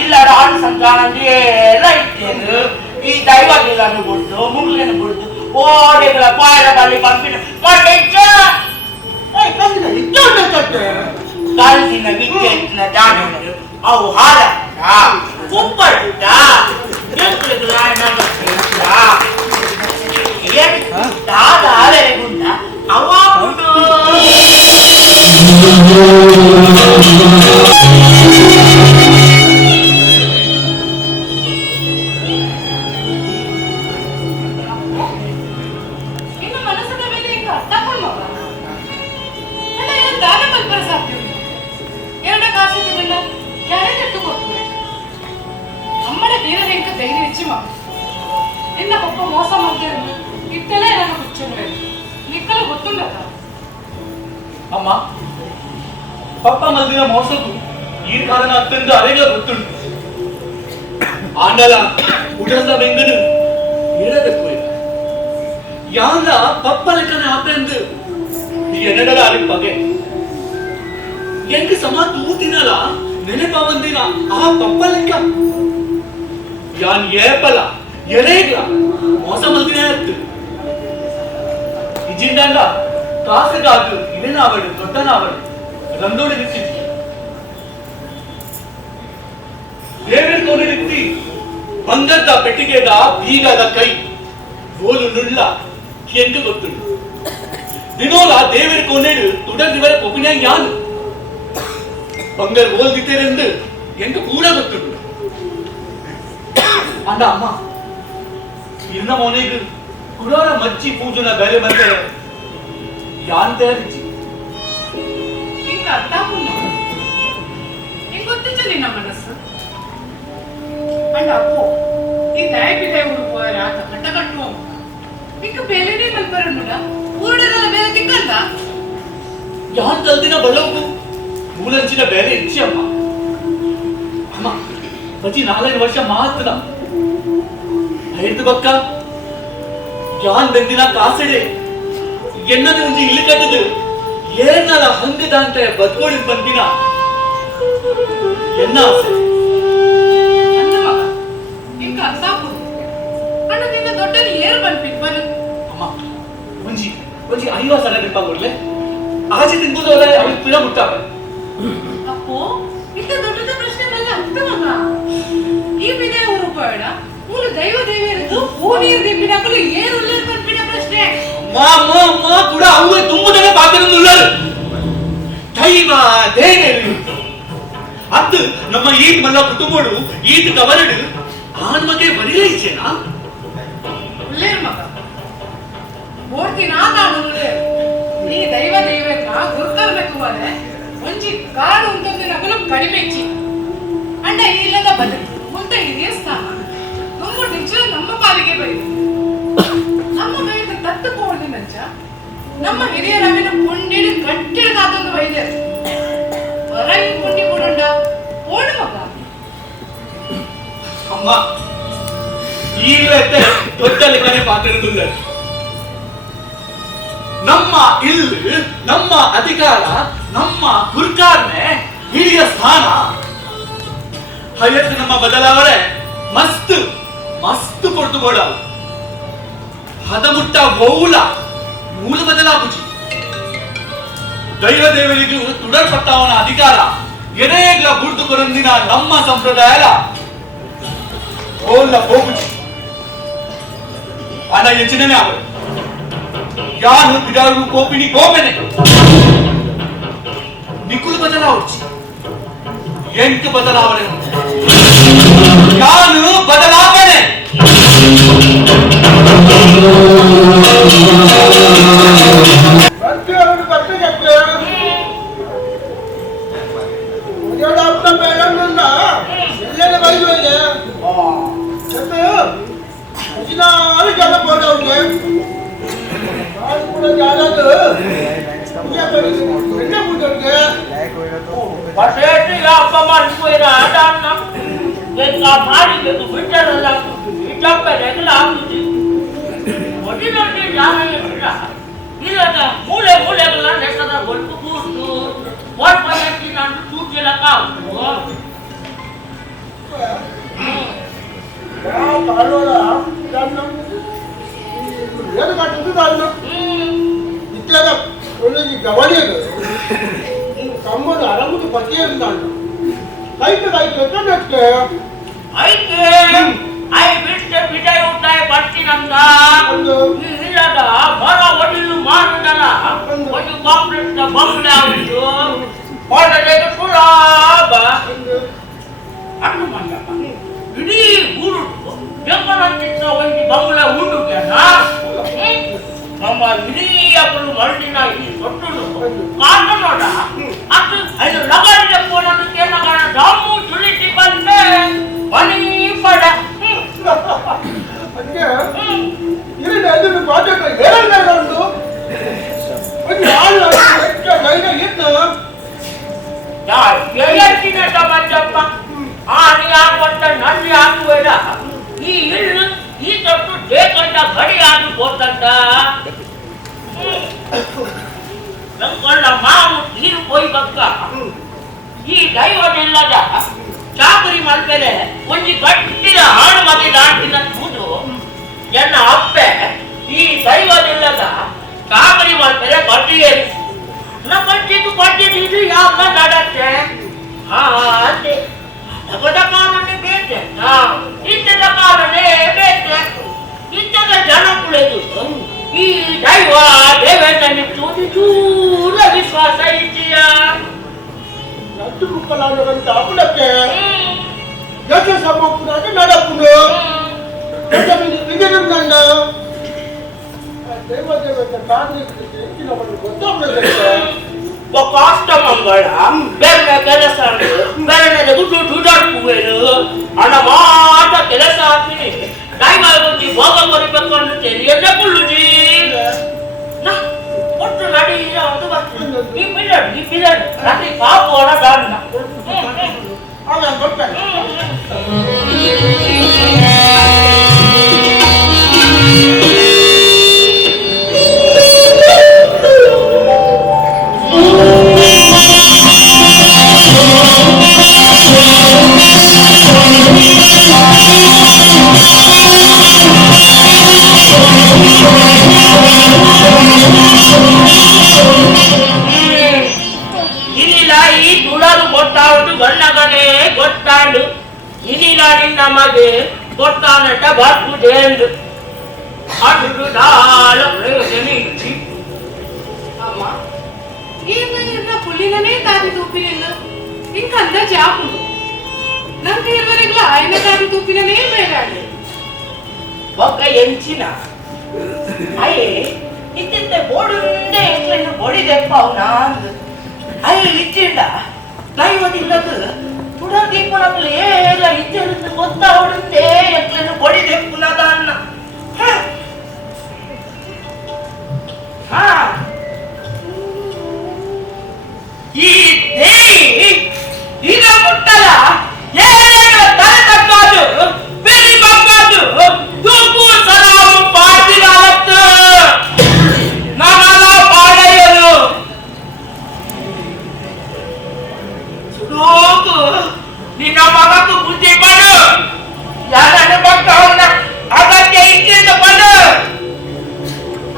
ಇಲ್ಲರ ಆಡು ಸಂತಾನಂದಿ ಎಲ್ಲ ಇದ್ದೇನು ಈ ದೈವಗಿಲ್ಲನ್ನು ಬಿಡ್ದು ಮುಗ್ಲೇನು ಬಿಡ್ದು ಓಡೆಗಳ ಪಾಯರ ಬಳಿ ಬಂದ್ಬಿಟ್ಟು ಕಾಲಿನ ವಿದ್ಯೆನ ಜಾಣರು ಅವು ಹಾಲ ಕುಪ್ಪಟ దాదాలేకుండా అవాపుడు ಇನ್ನು ಮನಸ್ಸಿನ ಮೇಲೆ ಈಗ ತಕೊಂಡು ಏನು ದಾನ ಮಲ್ಪರ ಸಾಧ್ಯ ಎರಡ ಕಾಸಿದ್ದಲ್ಲ ಯಾರೇ ತಟ್ಟುಕೊಡ್ತಾರೆ ಅಮ್ಮನ ತೀರದ ಇಂಕ ಧೈರ್ಯ ಹೆಚ್ಚಿ ಮಗ ನಿನ್ನ ಪಪ್ಪ ಮೋಸ ಮಾಡ್ತಿರಲ್ಲ ಇತ್ತಲೇ ನಾನು ಹುಚ್ಚುವೆ ನಿಕ್ಕಲು ಗೊತ್ತುಂಡದ ಅಮ್ಮ ಪಪ್ಪ ಮಲ್ದಿನ ಮೋಸದ್ದು ಈ ಕಾರಣ ಅತ್ಯಂತ ಅರೆಗಳ ಗೊತ್ತುಂಟು ಆಂಡಲ ಉಡದ ಬೆಂಗನು ಹೇಳಬೇಕು ಯಾರ ಪಪ್ಪ ಲೆಕ್ಕನೆ ಆಪೆಂದು ಎನ್ನಡಲ ಅರಿಪಗೆ ಎಂಗೆ ಸಮ ತೂತಿನಲ ನೆನಪ ಬಂದಿನ ಆ ಪಪ್ಪ ಲೆಕ್ಕ ಯಾನ್ ಏಪಲ ಎರೇಗ್ಲ ಮೋಸ ಮಲ್ದಿನ ಇತ್ತು ಇಜಿಂಡಂಗ ಕಾಸುಗಾದು ಇದನ್ನಾವಡು ದೊಡ್ಡನಾವಡು ರಂದೋಡಿ ನಿಂತಿತ್ತು ದೇವರ ಕೊನೆರಿತ್ತಿ ಬಂದದ್ದ ಪೆಟ್ಟಿಗೆದ ಬೀಗದ ಕೈ ಗೋಲು ನುಳ್ಳ ಎಂದು ಗೊತ್ತುಂಟು ದಿನೋಲ ದೇವರ ಕೊನೆಡು ತುಡದಿವರ ಕೊಬಿನ ಯಾನು ಬಂಗರ್ ಓಲ್ದಿತ್ತೇರೆಂದು ಎಂದು ಕೂಡ ಗೊತ್ತುಂಟು ಅಂದ ಅಮ್ಮ ಇನ್ನ ಮೊನೆಗೆ ಕುಡಾರ ಮಜ್ಜಿ ಪೂಜನ ಬೇರೆ ಬಂದೆ ಯಾನ್ ತಯಾರಿಸಿ ಇಂಕ ಅರ್ಥ ಆಗುಲ್ಲ ಇಂಕ ಗೊತ್ತಿಚ್ಚ ನಿನ್ನ ಮನಸ್ಸು ಅಂಡ ಅಪ್ಪು ಈ ದಯಪಿದೆ ಉಡುಪುವರ ಆತ ಕಟ್ಟ ಕಟ್ಟುವ ಇಂಕ ಬೇಲೆನೇ ಮಲ್ಪರನ್ನುಡ ಊರಡೆಲ್ಲ ಬೇರೆ ತಿಕ್ಕಂದ ಯಾನ್ ತಲ್ದಿನ ಬಲವು ಮೂಲಂಚಿನ ಬೇರೆ ಹೆಚ್ಚಿ ಅಮ್ಮ ಅಮ್ಮ ಬಜಿ 4 ವರ್ಷ ಮಾತ್ರ ಐದು ಬಕ್ಕ ಯಾನ್ ಬೆಂದಿನ ಕಾಸೆಡೆ ಎನ್ನದ ಒಂದು ಇಲ್ಲಿ ಕಟ್ಟದು ಏನಲ್ಲ ಹಂಗದ ಅಂತ ಬದ್ಕೋಳಿ ಬಂದಿನ ಎನ್ನ ಆಸೆ ಅಂದ ಮಗ ಇಂಕ ಅರ್ಥ ಆಗುದು ಅಣ್ಣ ನಿನ್ನ ದೊಡ್ಡನ ಏರು ಬಂದ್ಬಿಟ್ಟು ಬರು ಅಮ್ಮ ಒಂಜಿ ಒಂಜಿ 5 ಸಲ ನೆನಪಾಗೋಡ್ಲೆ ಆಚೆ ತಿಂಗುದವರ ಅವ್ರಿಗೆ ಪಿರ ಮುಟ್ಟಾವೆ ಅಪ್ಪು ಇಂತ ದೊಡ್ಡದ ಪ್ರಶ್ನೆ ಅಲ್ಲ ಅಂತ ಮಗ ಈ ಬಿದೆ ಊರು ಬೇಡ ಮೂಲ ದೈವ ದೇವರದು ಓಣಿಯ ದಿಪ್ಪಿನಕಲು ಏನು ಉಳ್ಳರ್ ಬಂದ್ಬಿಡ ಪ್ರಶ್ನೆ ಮಾ ಕೂಡ ಅವೇ ತುಂಬುದನೆ ಪಾತ್ರನುಳ್ಳರು ದೈವ ದೇವರು ಅದು ನಮ್ಮ ಈದ್ ಮಲ್ಲ ಕುಟುಂಬಡು ಈದ್ ಕವರಡು ಆನ್ಮಗೆ ಬರಿಲೇ ಇಚ್ಚೇನಾ ಉಳ್ಳೇರ್ ಮಗ ಓಡ್ತಿ ನಾನು ನೀ ದೈವ ದೇವರನ್ನ ಗುರುಕರ್ಬೇಕು ಮಾರೆ ಒಂಜಿ ಕಾಡು ಉಂಟೊಂದು ನಗಲು ಕಡಿಮೆ ಇಚ್ಚಿ ಅಂಡ ಇಲ್ಲದ ಬದುಕು ಮುಂತ ಹಿರಿಯ ಸ್ಥಾನ ನಮ್ಮ ನಿಜ ನಮ್ಮ ಪಾಲಿಗೆ ಬೈ ನಮ್ಮ ಕೈಯಿಂದ ತತ್ತು ಹೋಗಿ ನಂಚ ನಮ್ಮ ಹಿರಿಯರವಿನ ಪುಂಡಿಡು ಗಟ್ಟಿಡದಾದೊಂದು ವೈದ್ಯರು ಹೊರಗೆ ಪುಂಡಿ ಕೊಡೊಂಡ ಓಡು ಮಗ ಅಮ್ಮ ಈಗಲೇ ದೊಡ್ಡ ಲೆಕ್ಕನೆ ಮಾತಾಡುದಿಲ್ಲ. ನಮ್ಮ ಇಲ್ಲಿ ನಮ್ಮ ಅಧಿಕಾರ ನಮ್ಮ ಗುರ್ಕಾರ್ನೆ ಹಿರಿಯ ಸ್ಥಾನ ಹಯತ್ ನಮ್ಮ ಬದಲಾವಣೆ ಮಸ್ತ್ ಮಸ್ತ್ ಕೊಡ್ತು ಬೋಡ ಹದಮುಟ್ಟ ಬೌಲ ಮೂಲ ಬದಲಾಗುಚಿ ದೈವ ದೇವರಿಗೂ ತುಡಲ್ಪಟ್ಟವನ ಅಧಿಕಾರ ಎರೇಗ್ಲ ಬುಡ್ದು ಕೊರಂದಿನ ನಮ್ಮ ಸಂಪ್ರದಾಯ ಓಲ್ಲ ಹೋಗುಚಿ ಅನ ಹೆಚ್ಚಿನೇ ಆಗ ಯಾನು ಬಿಡಾರು ಕೋಪಿನಿ ಕೋಪೆನೆ ನಿಕುಲ್ ಬದಲಾವಣೆ ಎಂಟು ಬದಲಾವಣೆ ಯಾನು ಬದಲಾವಣೆ ಬರ್ತಿ ಅವರು ಬರ್ತಿಗೆ ಮುಜಾಡ ಅಪ್ಪ ಮೇಡಮ್ ಎಲ್ಲೆಲ್ಲ ಬೈದು ಇದೆ ಮುಜಿನಾರು ಜನ ಹೋದವ್ರಿಗೆ ನಾನು ಕೂಡ ಜಾಲದು ಪೂಜೆ ಬೆಣ್ಣೆ ಪೂಜೆಗೆ ಪಸೇಟಿ ಅಪ್ಪ ಮಾಡಿಸ್ಕೊಯ್ರ ಆಟ ಅನ್ನ ಎಂತ ಮಾಡಿದ್ದು ಬಿಟ್ಟರಲ್ಲ ಇಟ್ಟಪ್ಪ ರೆಗಲ ಆಗುತ್ತಿ ಒಡಿನೊಡ್ಡಿ ಜಾಗ ಇಟ್ಟಿಲ್ಲ ಇಲ್ಲದ ಮೂಲೆ ಮೂಲೆಗಳ ನೆಟ್ಟದ ಗೊತ್ತು ಕೂರ್ತು ಒಟ್ಟು ಎತ್ತಿ ನಾನು ತೂಟಿಲ್ಲ ಕಾವು ತಾಳೋಳ ಏನು ಕಟ್ಟಿದ್ದು ತಾಳು ಇತ್ಯಾದ ಒಳ್ಳೆಗೆ ಗವಳಿಯದು ಕಮ್ಮದು ಅರಗುದು ಪತಿಯ ತಾಳು ಕೈಗೆ ಎತ್ತಕ್ಕೆ ಐತೆ ಐ ಬಿಟ್ಟೆ ಬಿಡೈ ಊಟಾಯ ಬರ್ತೀನಂತ ಇಲ್ಲದ ಮರ ಒಡಿಲು ಮಾರುದಲ್ಲ ಒಂದು ಕಾಂಪ್ಲೆಕ್ಸ್ ಬಂಗ್ಲೆ ಆಗುದು ಹೊರಗೆ ಸುಲಾಭ ಅನ್ನು ಮಂಡಪ ಇಡೀ ಊರು ಬೆಂಗಳೂರಿನ ಒಂದು ಬಂಗ್ಲೆ ಉಂಡು ನಮ್ಮ ಇಡೀ ಅಪ್ಪಳು ಮರಳಿನ ಈ ಸೊಟ್ಟು ಕಾಟ ನೋಡ ಅದು ಅದು ನಗರದ ಪೋನಕ್ಕೆ ನಗರ ಡಾಮು ತುಳಿಸಿ ಬಂದೆ ಮನಿ ಪಡ ಅದಕ್ಕೆ ಇಲ್ಲಿ ಅದನ್ನು ಪ್ರಾಜೆಕ್ಟ್ ಏನೆಲ್ಲ ಉಂಟು ಒಂದು ಆಳು ಹೆಚ್ಚು ಗೈನ ಇತ್ತು ಹೇಳ್ತೀನಿ ಮಂಜಪ್ಪ ಆನೆ ಆಗುವಂತ ನಲ್ಲಿ ಆಗುವೇಡ ಈ ಇಲ್ಲು ಈ ತೊಟ್ಟು ದೇಕಂಡ ಗಡಿ ಆಗಿ ಹೋತಂತ ನಮ್ಕೊಳ್ಳ ಮಾವು ನೀರು ಹೋಯ್ ಬಕ್ಕ ಈ ದೈವನೆಲ್ಲದ ಚಾಕರಿ ಮಲ್ಪೆಲೆ ಒಂಜಿ ಗಟ್ಟಿದ ಹಾಡು ಮನೆ ದಾಟಿನ ಕೂದು ಎನ್ನ ಅಪ್ಪೆ ಈ ದೈವನೆಲ್ಲದ ಚಾಕರಿ ಮಲ್ಪೆಲೆ ಬಟ್ಟಿಗೆ ನಮ್ಮಟ್ಟಿದ್ದು ಬಟ್ಟಿದ್ದು ಇದು ಯಾವ ನಡತ್ತೆ ಅದೇ ನಗದ ಕಾಲನೇ ಬೇಟೆ ಇದ್ದದ ಕಾಲನೇ ಬೇಟೆ ಇದ್ದದ ಜನ ಕುಳಿದು ಈ ದೈವ ದೇವೇಂದ್ರನಿಟ್ಟು ಚೂರ ವಿಶ್ವಾಸ ಇದೆಯ ನಟ್ಟು ಮುಕ್ಕಲಾಗಂತ ಅಪ್ಪಳಕ್ಕೆ ಗಜ ಸಮಪ್ಪುನಾಗ ನಡಪ್ಪುನು ಗಜ ಬಿಗಿರುಂಡ ದೇವ ದೇವತೆ ಕಾಂಗ್ರೆಸ್ ಹೆಚ್ಚಿನ ಒಂದು ಗೊತ್ತಾಗ್ತದೆ ಕಾಷ್ಟ ಮಂಗಳ ಬೆನ್ನ ಕೆಲಸ ಬೆನ್ನ ದುಡ್ಡು ದುಡ್ಡಾಡ್ಕುವೇನು ಹಣ ಮಾಟ ಕೆಲಸ ಹಾಕಿನಿ ದೈವತಿ ಭೋಗ ಕೊರಿಬೇಕು ಅನ್ನುತ್ತೇನೆ ಎಲ್ಲ ಕುಳ್ಳುಜಿ ಒಟ್ಟು ನಡಿ ಅದು ಬರ್ತೀನಿ ಈ ಪಿಲ್ಲರ್ ರಾತ್ರಿ ಕಾಪು ಹೊರ ಗಾಡಿನ ಅವನ ಗೊತ್ತಾಗ ಈ ತುಳರು ಗೊತ್ತಾವುದು ಗಣ್ಣಗನೇ ಗೊತ್ತಾಡು ಇನಿಲ ನಿನ್ನ ಮಗೆ ಗೊತ್ತಾನಟ ಬರ್ತುದೇಂದು ಅದು ದಾಳ ಪ್ರಯೋಜನ ಅಮ್ಮ ಈಗ ಪುಲ್ಲಿನೇ ತಾದಿ ತೂಪಿನಿಲ್ಲ ಇಂಕ ಅಂದ ಜಾಪುಡು ನಂಗೆ ಇರುವರೆಗ್ಲ ఆయన ತಾದಿ ತೂಪಿನೇ ಬೇಡಾಡಿ ಒಕ್ಕ ಎಂಚಿನ ಅಯ್ಯೇ ಇತ್ತಿತ್ತೆ ಬೋಡುಂಡೆ ಎಂಕ್ಲೆನ್ನು ಬೊಡಿದೆಪ್ಪ ಅವನ ಅಂದು ಅಯ್ಯ ಇಚ್ಚಿಂಡ ದೈವದಿಂದದು ತುಡಂಗಿ ಪುನಮಲ್ಲಿ ಏಲ ಇಚ್ಚಿருந்து ಗೊತ್ತಾವಡುತ್ತೆ ಎಕ್ಲನ್ನು ಬಡಿದೆ ಪುನದ ಅನ್ನ ಈ ದೇವಿ ಇದ ಮುಟ್ಟಲ ಏನೇನು ತಲೆ ತಕ್ಕಾದು ಬೆರಿ ಬಕ್ಕಾದು ತೂಕು ಸಲಾವು ಪಾಡ್ದಿನಾಲತ್ತು ನಮಲ ಪಾಡೆಯಲು ಸುಡೋಕು ನಿನ್ನ ಮಗಕ್ಕೂ ಬುದ್ಧಿ ಪಡು ಯಾರನ್ನು ಬಕ್ಕವನ್ನ ಅಗತ್ಯ ಇಚ್ಚಿಂದ ಪಡು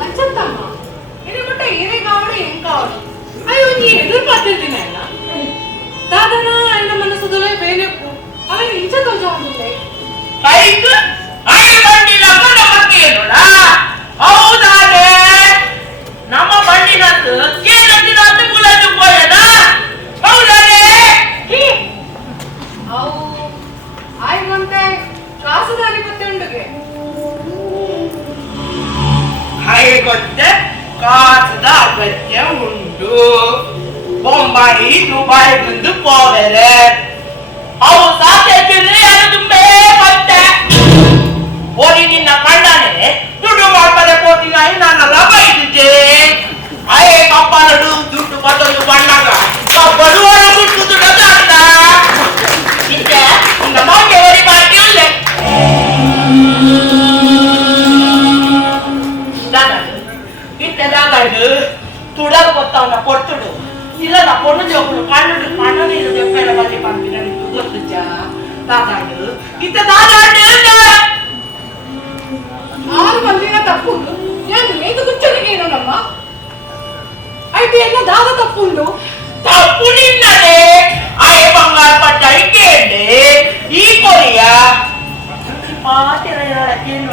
అచ్చంతమ్మ ఇది ముట్ట ఏది కావడం ఏం కావడం అయ్యో నీ ఎదురు పద్ధతిని ఆయన దాదానా ఆయన మనసులో వేరేపు అవి ఇంచతో ఉంటుంది ಕೈಗೆ ಐದು ಬಂಡಿನ ಬಗ್ಗೆ ಹೌದಾನೆ ನಮ್ಮ ಬಂಡಿನದ್ದು ಕೇಂದ್ರದಿನದ್ದು ಮುಲದ್ದು ಹೋಯದ ಹೌದಾನೆ ಅವು ಆಯ್ ಮತ್ತೆ ಕಾಸುದಾರಿ ಮತ್ತೆ ಉಂಡುಗೆ ಹಾಗೆ ಗೊತ್ತೆ ಕಾಸದ ಅಗತ್ಯ ಉಂಟು ಬೊಂಬಾಯಿ ದುಬಾಯಿ ಬಂದು ಹೋದರೆ ಅವು ಸಾಧ್ಯತೆ ಅದು ತುಂಬೇ ಮತ್ತೆ ಓದಿ ನಿನ್ನ ಕಂಡನೆ ದುಡ್ಡು ಮಾಡ್ತಾರೆ ಕೋಟಿನಾಯಿ ನಾನೆಲ್ಲ ಬೈದಿದ್ದೆ ಅಯ್ಯೇ ಕಪ್ಪನಡು ದುಡ್ಡು ಮತ್ತೊಂದು ಬಂದಾಗ ಬರುವಳ ಬಿಟ್ಟು ದುಡ್ಡು ಅಂತ ಇದ್ದೆ ನಿನ್ನ ಮಾಗೆ ಹೊರಿ ಬಾಕಿ ಅಲ್ಲೇ ಇದ್ದದಾಗಡು ತುಡಲು ಗೊತ್ತವನ್ನ ಕೊಟ್ಟುಡು ಇಲ್ಲ ನಾ பொண்ணு ಜೋಗುಡು ಕಣ್ಣುಡು ಕಣ್ಣು ನೀರು ದೆಪ್ಪೆಲ್ಲ ಬಲ್ಲಿ ಬಂದಿನ ನಿಂತು ಗೊತ್ತುಜ್ಜ ದಾದಾಡು ಇತ್ತ ದಾದಾಡು ఆరు మందిగా తప్పు నేను లేదు కూర్చొని ನಮ್ಮ అయితే ಎಲ್ಲ దాద తప్పుండు తప్పు నిన్ననే ఆయ బంగారు పట్ట ఇకేండి ఈ కొరియా ಮಾತಿರ ಏನು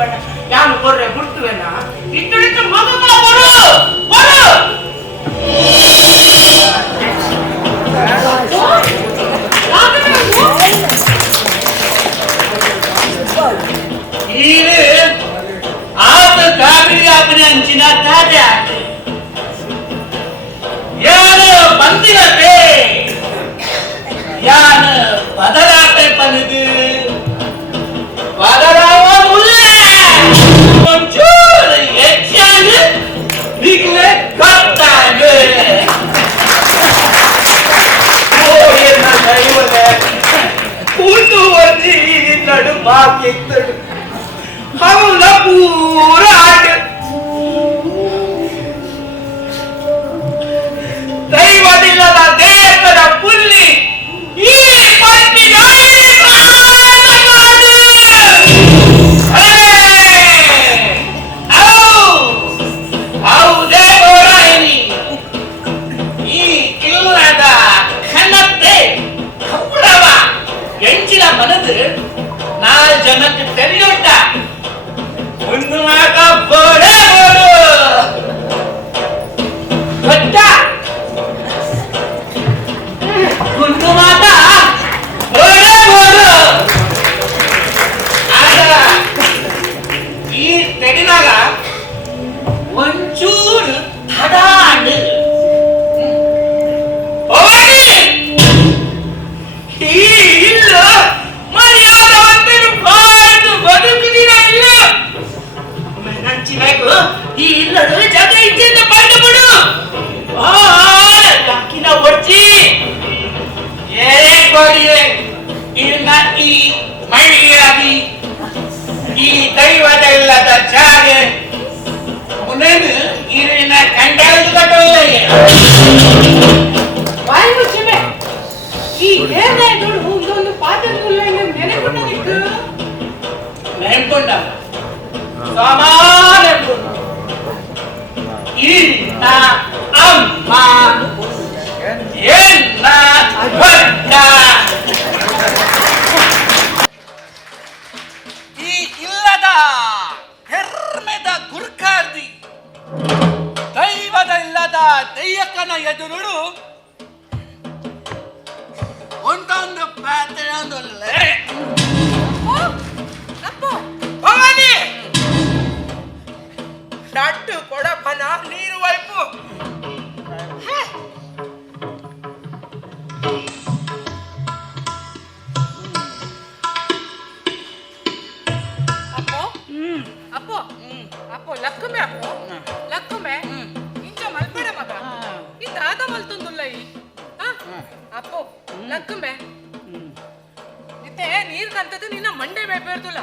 ಯಾನು ಕೊರ್ರೆ ಬಿಡ್ತುವೆನಾ ಇಟ್ಟು ಮಗು ಬರು ಬರು ಇದು ಆತ ಕಾಬಿರಿ ಅಪ್ಪನೆ ಅಂಚಿನ ತಾಜೆ ಆಟೆ ಯಾನು ಬಂದಿರತೆ ಯಾನು ಬದಲಾಟೆ ಪನದು ಬದಲಾವ ಮುಲ್ಲೆ ಒಂಚೂರು ಹೆಚ್ಚಾಗಿ ಈಗಲೇ ಕಟ್ಟಾಗೆ ಓ ದೈವದ ಕೂತು ಒಂದಿ ನಡು ಮಾಕೆತ್ತಡು ಅವನ ಪೂರ ಆಟ ದೈವದಿಲ್ಲದ ದೇವರ ಪುಲ್ಲಿ ಈ ಪಂಚಿನ ಎಂಚಿನ ಮನದು ನಾಲ್ ಜನಕ್ಕೆ ತೆರೆಯುಂಟ ಒಂದು ಮಾತ ಬೋಡೆ ಗೊತ್ತ ಒಂದು ಮಾತ ಬೋಡೆ ಆಗ ಈ ತೆರಿನಾಗ ಒಂಚೂರು ತಡಾಂಡು ಇಲ್ಲ ಮರ್ಯಾದವಂತರು ಬಾಯ್ದು ಬದುಕುದಿನ ಇಲ್ಲ ನಂಚಿನಾಗು ಈ ಇಲ್ಲಡು ಜಗ ಇಚ್ಛೆಯಿಂದ ಬಂದು ಬಿಡು ಲಕ್ಕಿನ ಒಡ್ಚಿ ಏನೇ ಕೋರಿದೆ ಇಲ್ಲ ಈ ಮೈಲಿಯಾಗಿ ಈ ದೈವದಲ್ಲದ ಜಾಗೆ ಮುನೇನು ಇರಿನ ಕಂಡಾಳು ಕಟ್ಟೋಲ್ಲ ವಾಯು ಮುಚ್ಚಿಮೆ ಈ ದೇವರಾಯಗಳು ಇದೊಂದು ಪಾತ್ರದುಲ್ಲ ನೆನೆಕೊಂಡದಿತ್ತು ನೆನ್ಕೊಂಡ ಸಮಾನ ಇನ್ನ ಅಮ್ಮ ಎನ್ನ ಹೊಟ್ಟ ಈ ಇಲ್ಲದ ಹೆರ್ಮೆದ ಗುರ್ಕಾರ್ದಿ ದೈವದ ಇಲ್ಲದ ದೈಯಕ್ಕನ ಎದುರುಡು ಒಂದೊಂದು ಪಾತ್ರೆ ಒಂದೊಳ್ಳೆ ಭವಾನಿ ನಟ್ಟು ಕೊಡಪನ ನೀರು ವೈಪು ಅಪ್ಪೋ ಲಕ್ಕಂಬೆ ಇತ್ತೆ ನೀರ್ ಕಂತದ್ದು ನಿನ್ನ ಮಂಡೆ ಬೇಪೇರ್ತುಲ್ಲ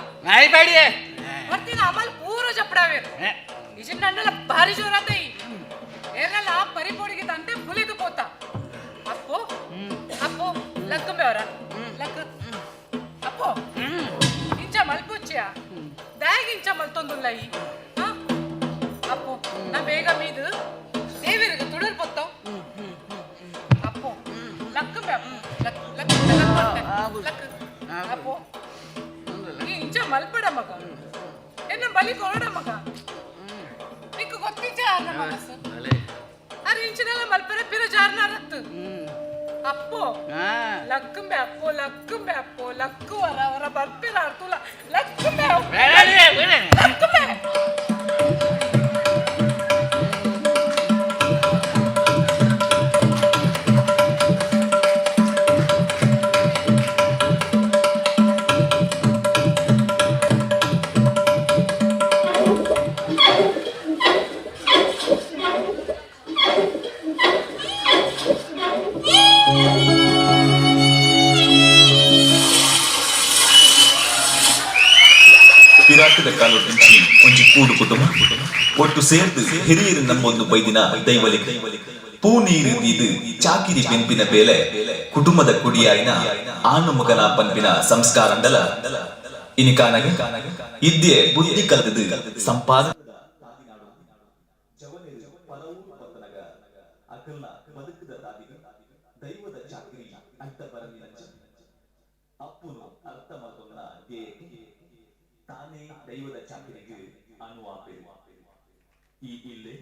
ಬೇಡಿ ಬರ್ತೀನಿ ಆಮೇಲೆ ಪೂರ ಚಪ್ಪಡಾವೇರು ಇಜಿನ್ ನನ್ನೆಲ್ಲ ಭಾರಿ ಜೋರಾತ ಏನೆಲ್ಲ ಪರಿಪೋಡಿಗೆ ತಂತೆ ಪುಲಿದು ಪೋತ ಅಪ್ಪೋ ಅಪ್ಪೋ ಲಕ್ಕಂಬೆ ಅವರ ಲಕ್ಕ ಅಪ್ಪೋ ಇಂಚ ಮಲ್ಪುಚ್ಚಿಯ ದಾಗಿ ಇಂಚ ಮಲ್ತೊಂದುಲ್ಲ ಈ ಅಪ್ಪೋ ನಾ ಬೇಗ ಮೀದು ದೇವಿರಿಗೆ ತುಡರ್ ಪೊತ್ತೋ ಅಪ್ಪೋ ಲಕ್ಕಂಬೆ ಅಪ್ಪೋ ಲಕ್ಕ ಅಪ್ಪೋ ಈ ಇಂಚ ಮಲ್ಪಡ ಮಗ ಎನ್ನ ಬಲಿ ಕೊರಡ ಮಗ ನಿಕ್ಕು ಗೊತ್ತಿಚ್ಚ ನನ್ನ ಮನಸ್ಸು ಅರೆ ಇಂಚಿನೆಲ್ಲ ಮಲ್ಪರೆ ಪಿರ ಜಾರ್ನ ರತ್ತು ಅಪ್ಪೋ ಲಕ್ಕಂಬೆ ಅಪ್ಪೋ ಲಕ್ಕು ಅವರ ಬರ್ಪಿರ ಅರ್ತುಲ ಲಕ್ಕಂಬೆ ಲಕ್ಕಂಬೆ ಪಿರಾಟದ ಕಾಲೊಟ್ಟಿಂಚಿ ಒಂಜಿ ಕೂಡು ಕುಟುಂಬ ಒಟ್ಟು ಸೇರ್ದು ಹಿರಿಯರು ನಮ್ಮೊಂದು ಬೈದಿನ ದೈವಲಿಕ ಪೂ ನೀರು ದೀದು ಚಾಕಿರಿ ಪೆಂಪಿನ ಬೇಲೆ ಕುಟುಂಬದ ಕುಡಿಯಾಯಿನ ಆನು ಮಗನ ಪಂಪಿನ ಸಂಸ್ಕಾರ ಅಂಡಲ ಇನಿಕಾನಗ ಇದ್ದೆ ಬುದ್ಧಿ ಕಲ್ತದು ಸಂಪಾದ ದೈವದ ಚಾಕಿರಿ ಅಂತ ಬರಲಿನ ಅಪ್ಪುನು ಅರ್ಥ ಮಾಡ್ಕೊಂಡ ತಾನೇ ದೈವದ ಚಾಕರಿಗೆ ಅನುವಾಪೆ ಈ ಇಲ್ಲೇ